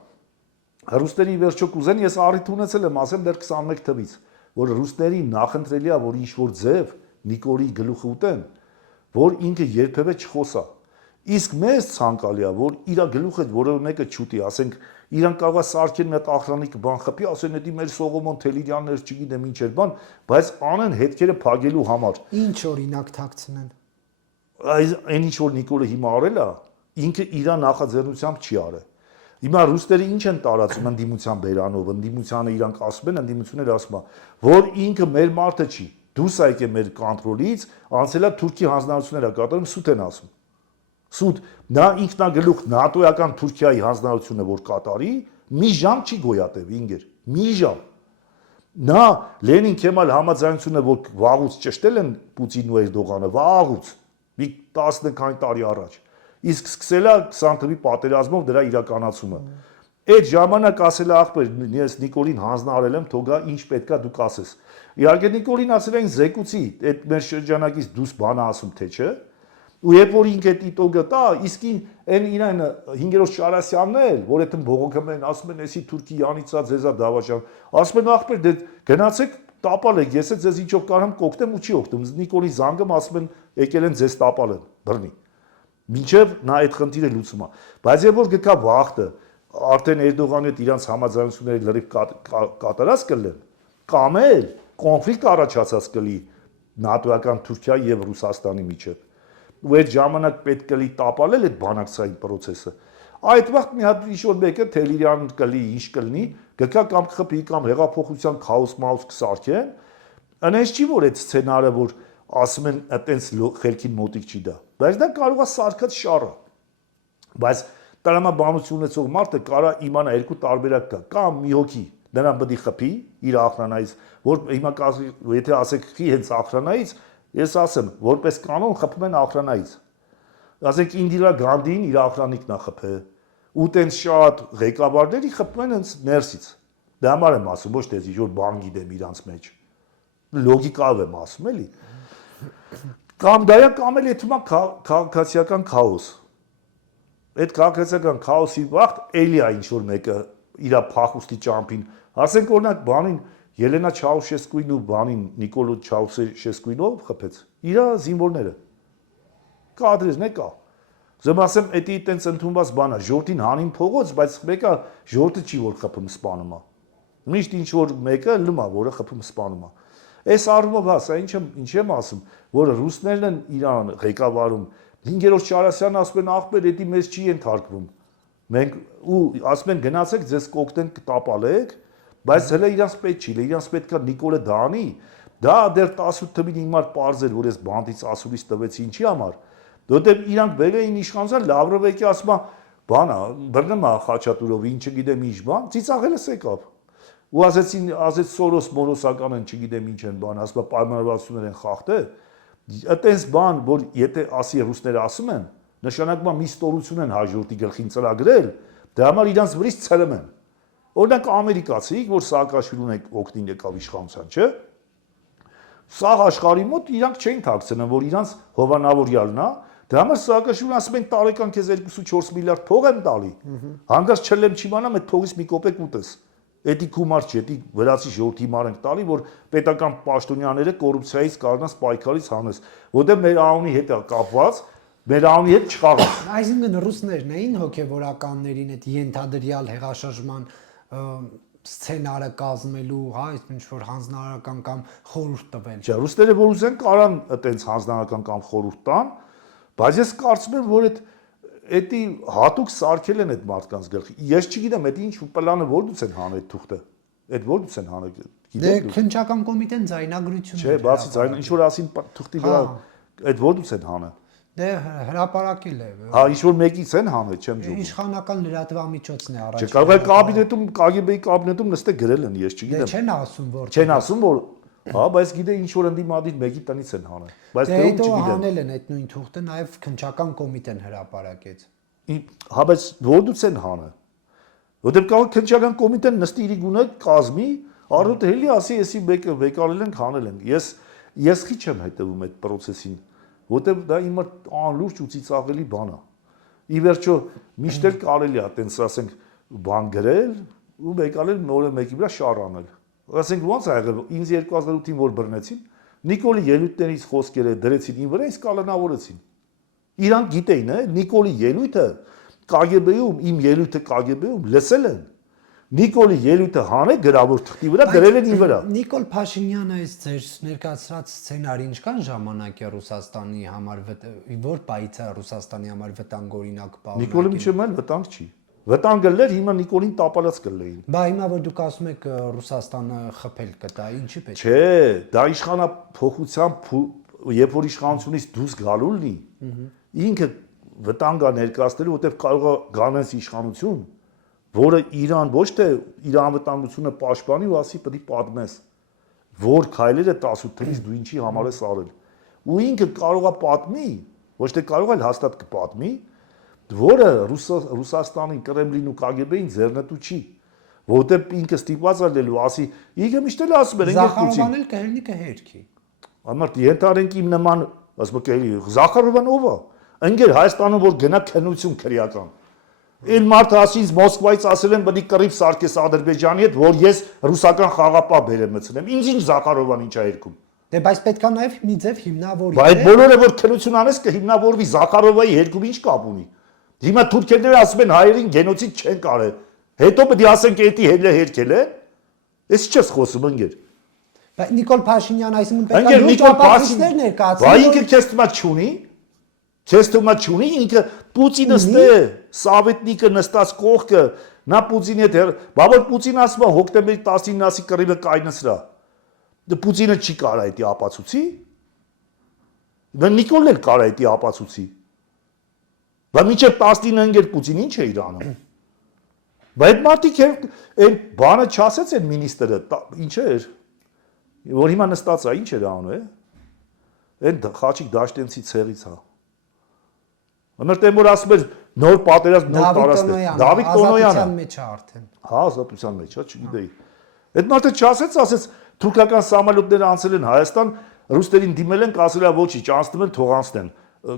ռուսների վերջո կուզեն, ես առիթ ունեցել եմ, ասեմ դեռ 21 թվից, որ ռուսների նախընտրելի է, որ ինչ որ ձև Նիկոլի գլուխը ուտեն, որ ինքը երբևէ չխոսա։ Իսկ մեզ ցանկալի է, որ իր գլուխը որևէ մեկը չուտի, ասենք իրան կարող է սարքեն մի հատ ախրանիկ բան խփի, ասեն դա մեր Սողոմոն Թելիրյաններ չգիտեմ ինչ էր բան, բայց անեն հետքերը փագելու համար։ Ինչ օրինակ թաքցնեն։ Այն ինչ որ Նիկոլը հիմա արել է, ինքը իր նախաձեռնությամբ չի արել։ Հիմա ռուսները ինչ են տարածում ընդդիմության բերանով, ընդդիմությանը իրանք ասում են, ընդդիմությունները ասում են, որ ինքը մեր մարդը չի, դուրս է եկել մեր կոնտրոլից, անցել է Թուրքի հանձնարարությունները կատարում, սուտ են ասում։ Սուտ, նա ինքնագլուխ նատոյական Թուրքիայի հանձնարարությունը որ կատարի, մի ժամ չի գոյատևի, ինգեր, մի ժամ։ Նա Լենին Քեմալ համաձայնությունը որ վաղուց ճշտել են Պուտինն ու Էրդողանը, վաղուց, մի 10 քանի տարի առաջ։ Իսկ սկսել է 20 թվականի պատերազմով դրա իրականացումը։ Այդ ժամանակ ասել է ախպեր, ես Նիկոլին հանձնարարել եմ, թողա ինչ պետքա դուք ասես։ Իհարկե Նիկոլին ասել են զեկուցի, այդ մեր շրջանակից դուս բանը ասում թե չէ։ Ու երբ որ ինքը տիտոգը տա, իսկ այն իրան 5-րդ Շարասյանն էլ, որ այդտեղ բողոքում են, ասում են, «Էսի Թուրքի յանիցա ձեզա դավաճան»։ Ասում են ախպեր, դե գնացեք տապալ եք, ես ձեզ ինչով կարամ կօգտեմ ու չի օգտում։ Նիկոլի զանգում ասում են, եկել են ձեզ տապալ են, բռնի։ Մինչև նա այդ խնդիրը լուծում է։ Բայց երբ որ գկա վախտը, արդեն Էրդողանի հետ իրանց համաձայնությունները լրիվ կատարած կլեն, կամ էլ կոնֆլիկտ առաջացած կլի նատոյական Թուրքիայի եւ Ռուսաստանի միջեւ։ Ու այդ ժամանակ պետք կլի տապալել այդ բանակցային process-ը։ Այդ վաղ մի հատ ինչ-որ մեկը Թելիրյան կլի, ինչ կլինի, գկա կամ խփի կամ հեղափոխության քաոս մաուս կսարքեն, այնպես չի որ այդ սցենարը որ ասում են այտենց խելքին մոտիկ չի դա։ Բայց դա կարող է սարքած շառը։ Բայց տրամաբանություն ունեցող մարդը կարա իմանա երկու տարբերակ կա, կամ մի հոգի նրան պետք է խփի իր ախրանայից, որ հիմա եթե ասեք խի հենց ախրանայից, ես ասեմ, որպես կանոն խփում են ախրանայից։ Ասենք Ինդիրա Գանդին իր ախրանիկն է խփել, ու տենց շատ ղեկավարների խփում են հենց ներսից։ Դա համար եմ ասում, ոչ թե ինչ որ բան գիտեմ իրանց մեջ։ Լոգիկայով եմ ասում, էլի։ Կամ դա է կամ էլ եթում է քաղաքացիական քաոս։ Այդ քաղաքացիական քաոսի վաղ էլի է ինչ որ մեկը իր փախուստի ճամփին։ Ասենք օրինակ բանին Ելենա Չաուշեսկուին ու բանին Նիկոլո Չաուշեսկուին ով խփեց։ Իր զինվորները։ Կադրերն է կա։ Զեմ ասեմ, էդի տենց ընդունված բան է, ժողովրդին հանին փողոց, բայց մեկը ժողովուրդը չի որ խփում սպանում է։ Միշտ ինչ որ մեկը լում է, որը խփում սպանում է։ Այս առումով հասա, ինչ եմ ասում, որ ռուսներն են Իրան ղեկավարում։ 5-րդ Շարասյանն ասում են ախպեր, էդի մեզ չի ենթարկվում։ Մենք ու ասում են գնացեք, ձեզ կոկտեն կտապալեք, բայց հələ իրանց պետք չի, իրանց պետքա Նիկոլը դանի։ Դա դեռ 18 թվին հիմար պարզ էր, որ այս բանդից ասուլիս տվեցի ինչի համար։ Որտեղ իրանք բերել էին իշխանության Լավրովեկի ասում է, բանա, բռնում է Խաչատուրովի, ինչ չգիտեմ ինչ բան, ծիծաղելս եկավ։ Ու ասեց Սորոս մորոսական են, չգիտեմ ինչ են բան, ասում է պայմանավորվածություններ են խախտել։ Այդպես բան, որ եթե ասի ռուսները ասում են, նշանակում է մի ստորություն են հաջորդի գլխին ծրագրել, դրա համար իրանց վրից ցրում են։ Օրինակ ամերիկացիք, որ Սաակաշվիլուն օգնին եկավ իշխանության, չէ՞։ Սա աշխարհի մոտ իրանք չէին թաքցնում, որ իրանց հովանավորյալն է, դրա համար Սաակաշվիլին ասում են տարեկան քեզ 2.4 միլիարդ փող եմ տալի։ Հանգած չլեմ չիմանամ այդ փողից մի կոպեկ ուտես։ Էդի գումար չի, էդի վրացի ժողովրդի մար ենք տալի, որ պետական պաշտոնյաները կոռուպցիայից կարողանան պայքարից հանես, որտեղ մեր անունի հետ է կապված, մեր անունի հետ չխաղաց։ Այսինքն ռուսներն էին հոգևորականներին այդ ենթադրյալ հեղաշրջման սցենարը կազմելու, հա, ինչ որ հանձնարարական կամ խորհուրդ տվել։ Չէ, ռուսները որ ուզեն կարան այտենց հանձնարարական կամ խորհուրդ տան, բայց ես կարծում եմ, որ էդի հատուկ սարքել են այդ մարդկանց գլխի։ Ես չգիտեմ, էդ ինչ պլանը որ դուց են հանել թուղթը։ Այդ որ դուց են հանել, գիտեք։ Դե քննչական կոմիտեն ձայնագրություն։ Չէ, բացի ձայն, ինչ որ ասին թուղթի վրա, այդ որ դուց են հանել։ Դե հրապարակել է։ Հա, ինչ որ մեկից են հանել, չեմ ջում։ Իշխանական լրատվամիջոցն է առաջ։ Չէ, կարող է կաբինետում, KGB-ի կաբինետում նստե գրել են, ես չգիտեմ։ Դե չեն ասում որ։ Չեն ասում որ, հա, բայց գիտե ինչ որ ընդդիմադիր մեկի տնից են հանել։ Բայց դե դեռ չգիտեմ։ հանել են այդ նույն թուղթը, նաև քննչական կոմիտեն հրապարակեց։ Հա, բայց որ դուց են հանել։ Որտեղ կարող քննչական կոմիտեն նստի իր գունը կազմի, առօրյա հելի ասի, էսի մեկը վեկարել են, հանել են։ Ես քիչ եմ հետևում այդ process-ին, որտեղ դա իմ անլուրջ ու ծիծաղելի բան է։ Ի վերջո միշտ էլ կարելի է այտենց ասենք բան գրել ու վեկարել նորը մեկի վրա շարանել։ Ասենք ո՞նց ա եղել, ինձ 2008-ին որ բռնեցին, Նիկոլի ելույթներից խոսքերը դրեցին ին վրա, իսկ կալանավորեցին։ Իրանք գիտեին, Նիկոլի ելույթը KGB-ում, իմ ելույթը KGB-ում լսել են։ Նիկոլի ելույթը հանել գրավոր թղթի վրա դրել են ին վրա։ Նիկոլ Փաշինյանը այս ձեր ներկայացրած սցենարի ինչքան ժամանակ է Ռուսաստանի համար որ պայից է Ռուսաստանի համար վտանգօրինակ պահում։ Նիկոլը միջում էլ վտանգ չի։ Վտանգը լեր հիմա Նիկոլին տապալած կլեին։ Բա հիմա որ դուք ասում եք Ռուսաստանը խփել կտա, ինչի պետք է։ Չէ, դա իշխանափոխությամբ երբ որ իշխանությունից դուրս գալուլնի, ինքը վտանգ է ներկայացնելու, որտեղ կարող է գանես իշխանություն, որը Իրան ոչ թե իր անվտանգությունը պաշտպանի ու ասի պետք է պատմես, որ քայլերը 18 թվականից դու ինչի համար ես արել։ Ու ինքը կարող է պատմի, ոչ թե կարող է հաստատ կպատմի, որը Ռուսաստանին, Կրեմլին ու KGB-ին ձեռնտու չի, որտեղ ինքը ստիպված է լինելու, ասի, ինքը միշտ էլ ասում էր, Զախարովան էլ կհելնի կհերքի։ Ամառ ենթարենք իմ նման, ասում եք, Զախարովան ով է։ Ընկեր Հայաստանում որ գնա քննություն քրեական։ Այն մարդը ասի ինձ Մոսկվայից ասել են բնի կռիվ սարքես Ադրբեջանի հետ, որ ես ռուսական խաղապահ բերեմ մտցնեմ։ Ինձ ինչ Զախարովան ինչ է երկում։ Դե բայց պետքա նաև մի ձև հիմնավորի։ Բայց բոլորը որ քննություն անես կհիմնավորվի Զախարովայի երկում ինչ կապ ունի։ Հիմա թուրքերները ասում են հայերին գենոցիդ չեն կարել։ Հետո պետք է ասենք էդի հելը հերքել է։ Էս ի՞նչ ես խոսում ընկեր։ Բայց Նիկոլ Փաշինյան այսինքն պետք է լուրջ ապացույցներ ներկայացնի։ Բա ինքը քեզ թվում է չունի։ Քեզ թվում է չունի ինքը Պուտինը ստե, Սովետնիկը նստած կողքը, նա Պուտինի հետ, բա որ Պուտինը ասում է հոկտեմբերի 19-ին ասի կռիվը կայնացրա։ Դե Պուտինը չի կարա դա ապացուցի։ Դա Նիկոլն էլ կարա դա ապացուցի։ Բա մինչև 19-ը ընկեր Պուտինը ինչ է իր անում։ Բայց մարդիկ այն բանը չասեց այն մինիստրը, ինչ էր։ Որ հիմա նստած է, ինչ էր անում, Այն Խաչիկ Դաշտենցի ցեղից է։ Ամենտեղ որ ասում էր նոր պատերազմ նոր տարածք։ Դավիթ Տոնոյանը մեջ է արդեն։ Հա, ազատության մեջ, չգիտեի։ Այդ մարդը չասեց, ասեց թուրքական սամալյոտները անցել են Հայաստան, Ռուսներին դիմել են, ասել է ոչինչ, անցնում են, թող անցնեն,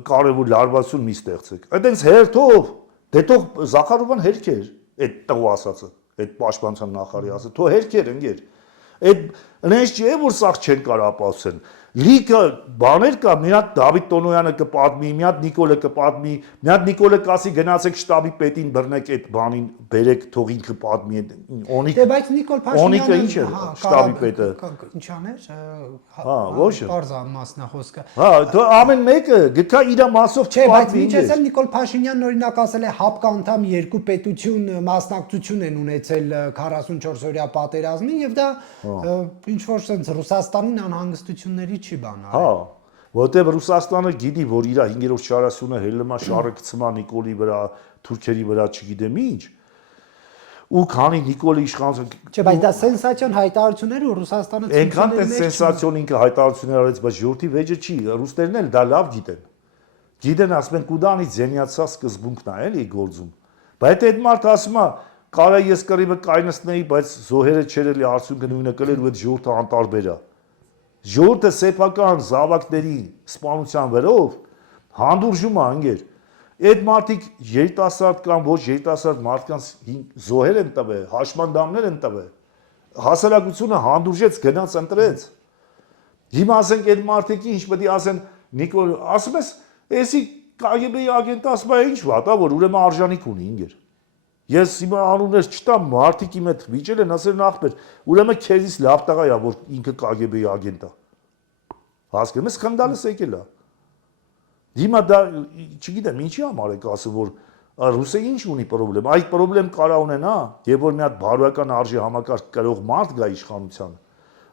կարևոր լարվածություն մի ստեղծեք։ Այդտենց հերթով, դե թող Զախարովան հերքեր, այդ տղու ասածը, այդ պաշտպանության նախարարի ասածը, թող հերքեր ընկեր։ Այդ նենց չէ որ սաղ չեն կարող ապացուցեն։ Լիքը բաներ կա, մի հատ Դավիթ Տոնոյանը կպատմի, մի հատ Նիկոլը կպատմի, մի հատ Նիկոլը կասի գնացեք շտաբի պետին բռնեք այդ բանին, բերեք թող ինքը պատմի այդ Օնիկ։ Դե բայց Նիկոլ Օնիկը Փաշինյանը ինչ է շտաբի պետը։ Ինչ աներ։ Հա, ոչ։ Պարզա մասնախոսքը։ Հա, դու ամեն մեկը գտա իր մասով Չէ, բայց չպատմի։ ինչ ասել Նիկոլ Փաշինյանն օրինակ ասել է ՀԱՊԿ անդամ երկու պետություն մասնակցություն են ունեցել 44 օրյա պատերազմին եւ դա ինչ որ sense Ռուսաստանին անհանգստությունների չի բան արել։ Հա, որտեղ Ռուսաստանը գիտի, որ իր 5-րդ շարասյունը հելնա շարը գցմա Նիկոլի վրա, թուրքերի վրա չգիտեմ ինչ։ Ու քանի Նիկոլի իշխանությունը Չէ, բայց դա սենսացիոն հայտարարություններ ու Ռուսաստանը այնքան է սենսացիոն ինքը հայտարարություններ արեց, բայց ժողովրդի վեճը չի, ռուսներն էլ դա լավ գիտեն։ Գիտեն, ասում են կուդանից զենյացա սկզբունքն է, էլի գործում։ Բայց այդ մարդ ասում է, կարա ես կռիվը կայնացնեի, բայց զոհերը չէր էլի արդյունքը նույնը կլեր ու այդ ժողովուրդը անտարբեր է։ Ժողովուրդը սեփական զավակների սպանության վերով հանդուրժում է ընկեր։ Այդ մարդիկ երիտասարդ կամ ոչ երիտասարդ մարդկանց զոհեր են տվել, հաշմանդամներ են տվել։ Հասարակությունը հանդուրժեց, գնաց ընտրեց։ Հիմա ասենք այդ մարդիկի ինչ պետք է ասեն Նիկոլ, ասում ես, էսի KGB-ի ագենտ ասում է ինչ վատ է, որ ուրեմն արժանիք ունի ինգեր։ Ես հիմա անուններ չտամ, մարդիկ իմ հետ վիճել են, ասել նախբեր, ուրեմն քեզից լավ տղա է, որ ինքը KGB-ի ագենտ է։ Հասկանում ես, խնդալս եկել է։ Հիմա դա չգիտեմ ինչի համար եք ասում որ ռուսը ինչ ունի խնդրեմ, այդ խնդրեմ կարա ունենա, երբ որ մի հատ բարոյական արժի համակարգ կրող մարդ գա իշխանության,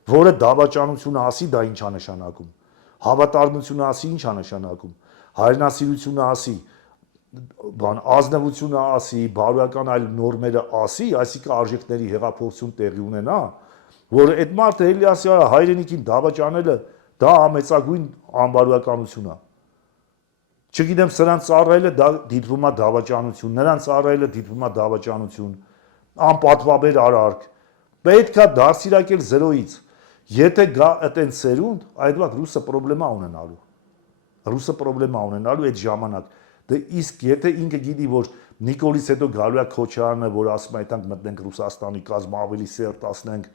որը դավաճանությունը ասի, դա ինչ է նշանակում, հավատարմությունը ասի, ինչ է նշանակում, հայրենասիրությունը ասի, բան ազնվությունը ասի, բարոյական այլ նորմերը ասի, այսինքն արժեքների հեղափոխություն տեղի ունենա, որ այդ մարդը էլի ասի հայրենիքին դավաճանելը դա ամեցագույն անբարոյականություն է։ Չգիտեմ սրանց ծառայելը դա դիտվում է դավաճանություն, նրանց ծառայելը դիտվում է դավաճանություն, անպատվաբեր արարք։ Պետք է դարձիրակել զրոյից։ Եթե գա այդեն սերունդ, այդ վատ ռուսը խնդրեմ ունենալու։ Ռուսը խնդրեմ ունենալու այդ ժամանակ։ Դե իսկ եթե ինքը գիտի, որ Նիկոլից հետո գալու է Քոչարյանը, որ ասում է այդտեղ մտնենք Ռուսաստանի կազմ ավելի սերտացնենք,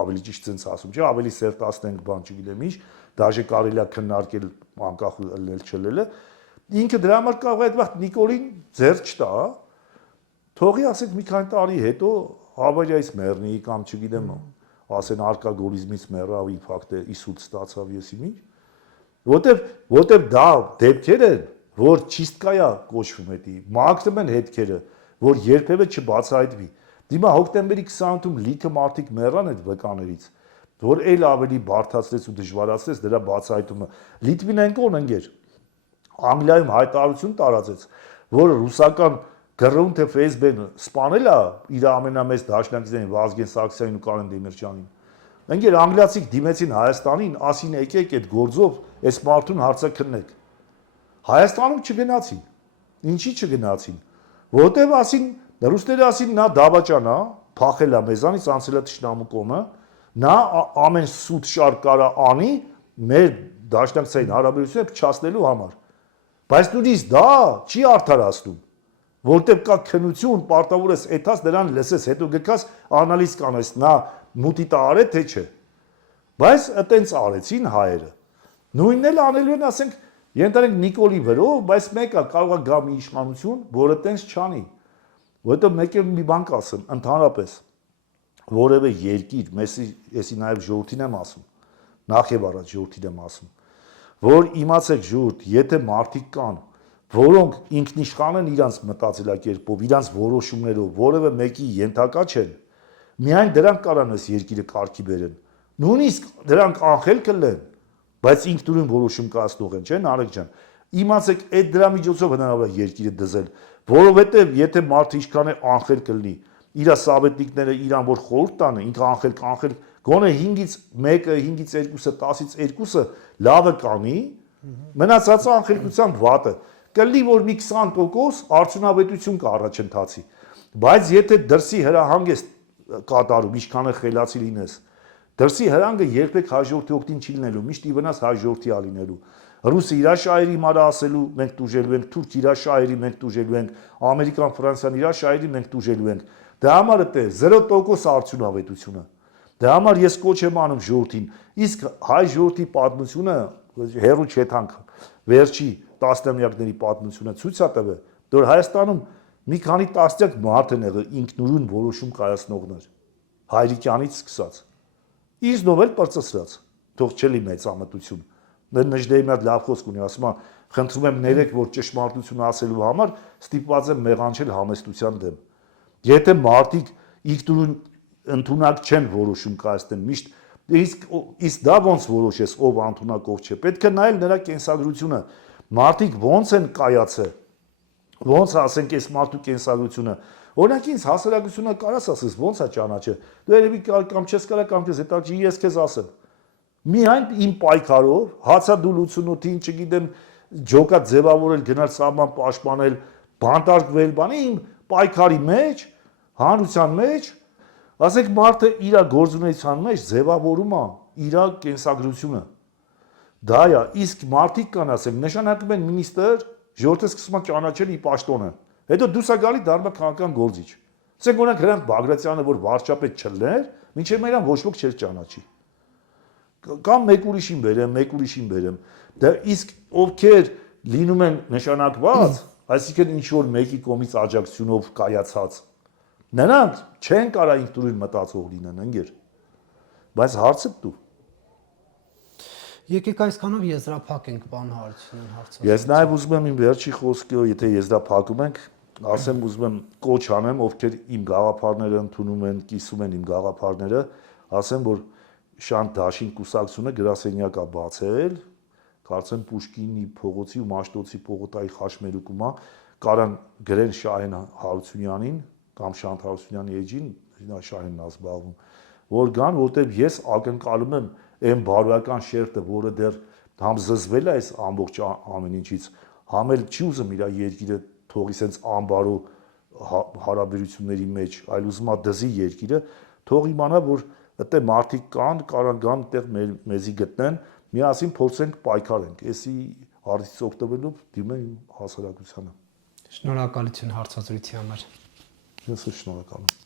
ավելի ճիշտ sense ասում, չէ, ավելի սերտացնենք, բան չգիտեմ ինչ, դաժե կարելի է քննարկել անկախ ելնել չելելը։ Ինքը դրա համար կարող է այդ վաղ Նիկոլին ձեռ չտա, թողի ասենք մի քանի տարի հետո հավերյայից մեռնի կամ չգիտեմ, ասեն արկագորիզմից մեռավ, ինֆակտ է, իսուտ ստացավ եսի ինչ, որտեվ դա դեպքեր են, որ չիստկայա կոչվում էդի, մաքրում են հետքերը, որ երբևէ չբացահայտվի։ Դիմա հոկտեմբերի 28-ում լիքը մարդիկ մեռան այդ վկաներից, որ այլ ավելի բարդացրեց ու դժվարացրեց դրա բացահայտումը։ Լիտվինենկոն ընկեր Անգլիայում հայտարարություն տարածեց, որ ռուսական գրոն թե Facebook-ն սպանել է իր ամենամեծ դաշնակիցներին Վազգեն Սաքսյանին ու Կարեն Դեմիրճյանին։ Ընկեր անգլիացիք դիմեցին Հայաստանին, ասին եկեք այդ գործով այս մարդուն հարցաքննեք։ Հայաստանում չգնացին։ Ինչի չգնացին։ Որտեվ ասին ռուսները ասին նա դավաճան է, փախել է մեզանից, անցել է թշնամու կողմը, նա ամեն սուտ շարք կարա անի մեր դաշնակցային հարաբերությունները փչացնելու համար։ Բայց նույնիսկ դա չի արդարացնում, որտեղ կա քնություն, պարտավոր ես էթաս նրան լսես, հետո գկաս անալիզ կանես, նա մուտի տար է թե չէ։ Բայց այտենց արեցին հայերը։ Նույնն էլ անելու են, ասենք, ենթադրենք Նիկոլի վրով, բայց մեկը կարող է գա մի իշխանություն, որը տենց չանի։ Որտեղ մեկ էլ մի բան կասեմ, ընդհանրապես որևէ երկիր, եսի նաև ժողովրդին եմ ասում, նախ եւ առաջ ժողովրդին եմ ասում, որ իմացեք ժողովուրդ, եթե մարդիկ կան, որոնք ինքնիշխան են իրանց մտածելակերպով, իրանց որոշումներով, որևէ մեկի ենթակա չեն, միայն դրանք կարան այս երկիրը կարգի բերեն։ Նույնիսկ դրանք անխել կլեն, բայց ինքնուրույն որոշում կայացնող են, չէ՞, Նարեկ ջան։ Իմացեք, այդ դրա միջոցով հնարավոր է երկիրը դզել, որովհետև եթե մարդը ինչքան է անխել կլինի, իր սավետնիկները իրան որ խորհուրդ տանը, ինքը անխել գոնե 5-ից 1-ը, 5-ից 2-ը, 10-ից 2-ը լավը կանի, մնացածը անխելքությամբ վատը։ Կլինի որ մի 20% արդյունավետություն կառաջընթացի։ Բայց եթե դրսի հրահանգ ես կատարում, ինչքան է խելացի լինես, Դրսի հրանգը երբեք հաջորդի օգտին չի լինելու, միշտ իվնաս հաջորդի ա լինելու։ Ռուսը իր շահերի մարը ասելու մենք դուժելու ենք, թուրք իր շահերի մենք դուժելու ենք, ամերիկան, ֆրանսիան իր շահերի մենք դուժելու ենք։ Դրա համար է 0% արդյունավետությունը։ Դրա համար ես կոչ եմ անում ժողովրդին, իսկ հայ ժողովրդի պատմությունը հերու չեթանք վերջի տասնամյակների պատմությունը ցույց է տվել, որ Հայաստանում մի քանի տասնյակ մարդ են եղել ինքնուրույն որոշում կայացնողներ, Հայրիկյանից սկսած։ Իզնով էլ պրծծրած, թող չելի մեծամտություն։ Նժդեի մի հատ լավ խոսք ունի, ասում է, խնդրում եմ ներեք, որ ճշմարտությունը ասելու համար ստիպված եմ մեղանչել համեստության դեմ։ Եթե մարդիկ ինքնուրույն ընդունակ չեն որոշում կայացնեն, միշտ իսկ դա ոնց որոշես, ով ընդունակ ով չէ։ Պետք է նայել նրա կենսագրությունը, մարդիկ ոնց են կայացել, ոնց ասենք այս մարդու կենսագրությունը։ Օրինակ ինձ հասարակությունը կարաս ասես ոնց է ճանաչել։ Դու երևի կամ չես կարա կամ չես հետաքրքիր ես քեզ ասեմ։ Միայն իմ պայքարով հացադու 88-ին, չգիտեմ, ջոկա ձևավորել, գնալ սահման պաշտպանել, բանտարկվել, բանի իմ պայքարի մեջ, հանրության մեջ, ասենք մարդը իր գործունեության մեջ ձևավորում է իր կենսագրությունը։ Դա է, իսկ մարդիկ կան ասենք, նշանակում են մինիստր, ժողովուրդը սկսում է ճանաչել իր պաշտոնը։ Հետո դուրս է գալի դառնում է քաղաքական գործիչ։ Ասենք օրինակ Հրանտ Բագրատյանը, որ վարչապետ չլներ, մինչև մերան ոչ ոք չէր ճանաչի։ Կամ մեկ ուրիշին բերեմ։ Դա իսկ ովքեր լինում են նշանակված, այսինքն ինչ որ մեկի կողմից աջակցությունով կայացած, նրանք չեն կարա ինքնուրույն մտածող լինեն, ընկեր։ Բայց հարցը դու։ Եկեք այսքանով եզրափակ ենք բան Հարությունյան հարցը։ Ես նաև ուզում եմ իմ վերջի խոսքը, եթե եզրափակում ենք, ասեմ ուզում եմ կոչ անեմ, ովքեր իմ գաղափարները ընդունում են, կիսում են իմ գաղափարները, ասեմ, որ Շանթ Դաշին կուսակցությունը գրասենյակ է բացել, կարծեմ Պուշկինի փողոցի ու Մաշտոցի պողոտայի խաչմերուկում է, կարան գրեն Շահեն Հարությունյանին կամ Շանթ Հարությունյանի էջին, նա Շահենն է զբաղվում, որ գան, որտեղ ես ակնկալում եմ այն բարոյական շերտը, որը դեռ համ զզվել է այս ամբողջ ամեն ինչից, համ էլ չի ուզում իր երկիրը թողի սենց անբարո հարաբերությունների մեջ, այլ ուզում է դզի երկիրը, թող իմանա, որ այդտե մարդիկ կան, կարան գան այդտեղ մեզի գտնեն, միասին փորձենք պայքարենք։ Էսի հարցից օգտվելով դիմեմ իմ հասարակությանը։ Շնորհակալություն հարցազրույցի համար։ Ես շնորհակալ եմ։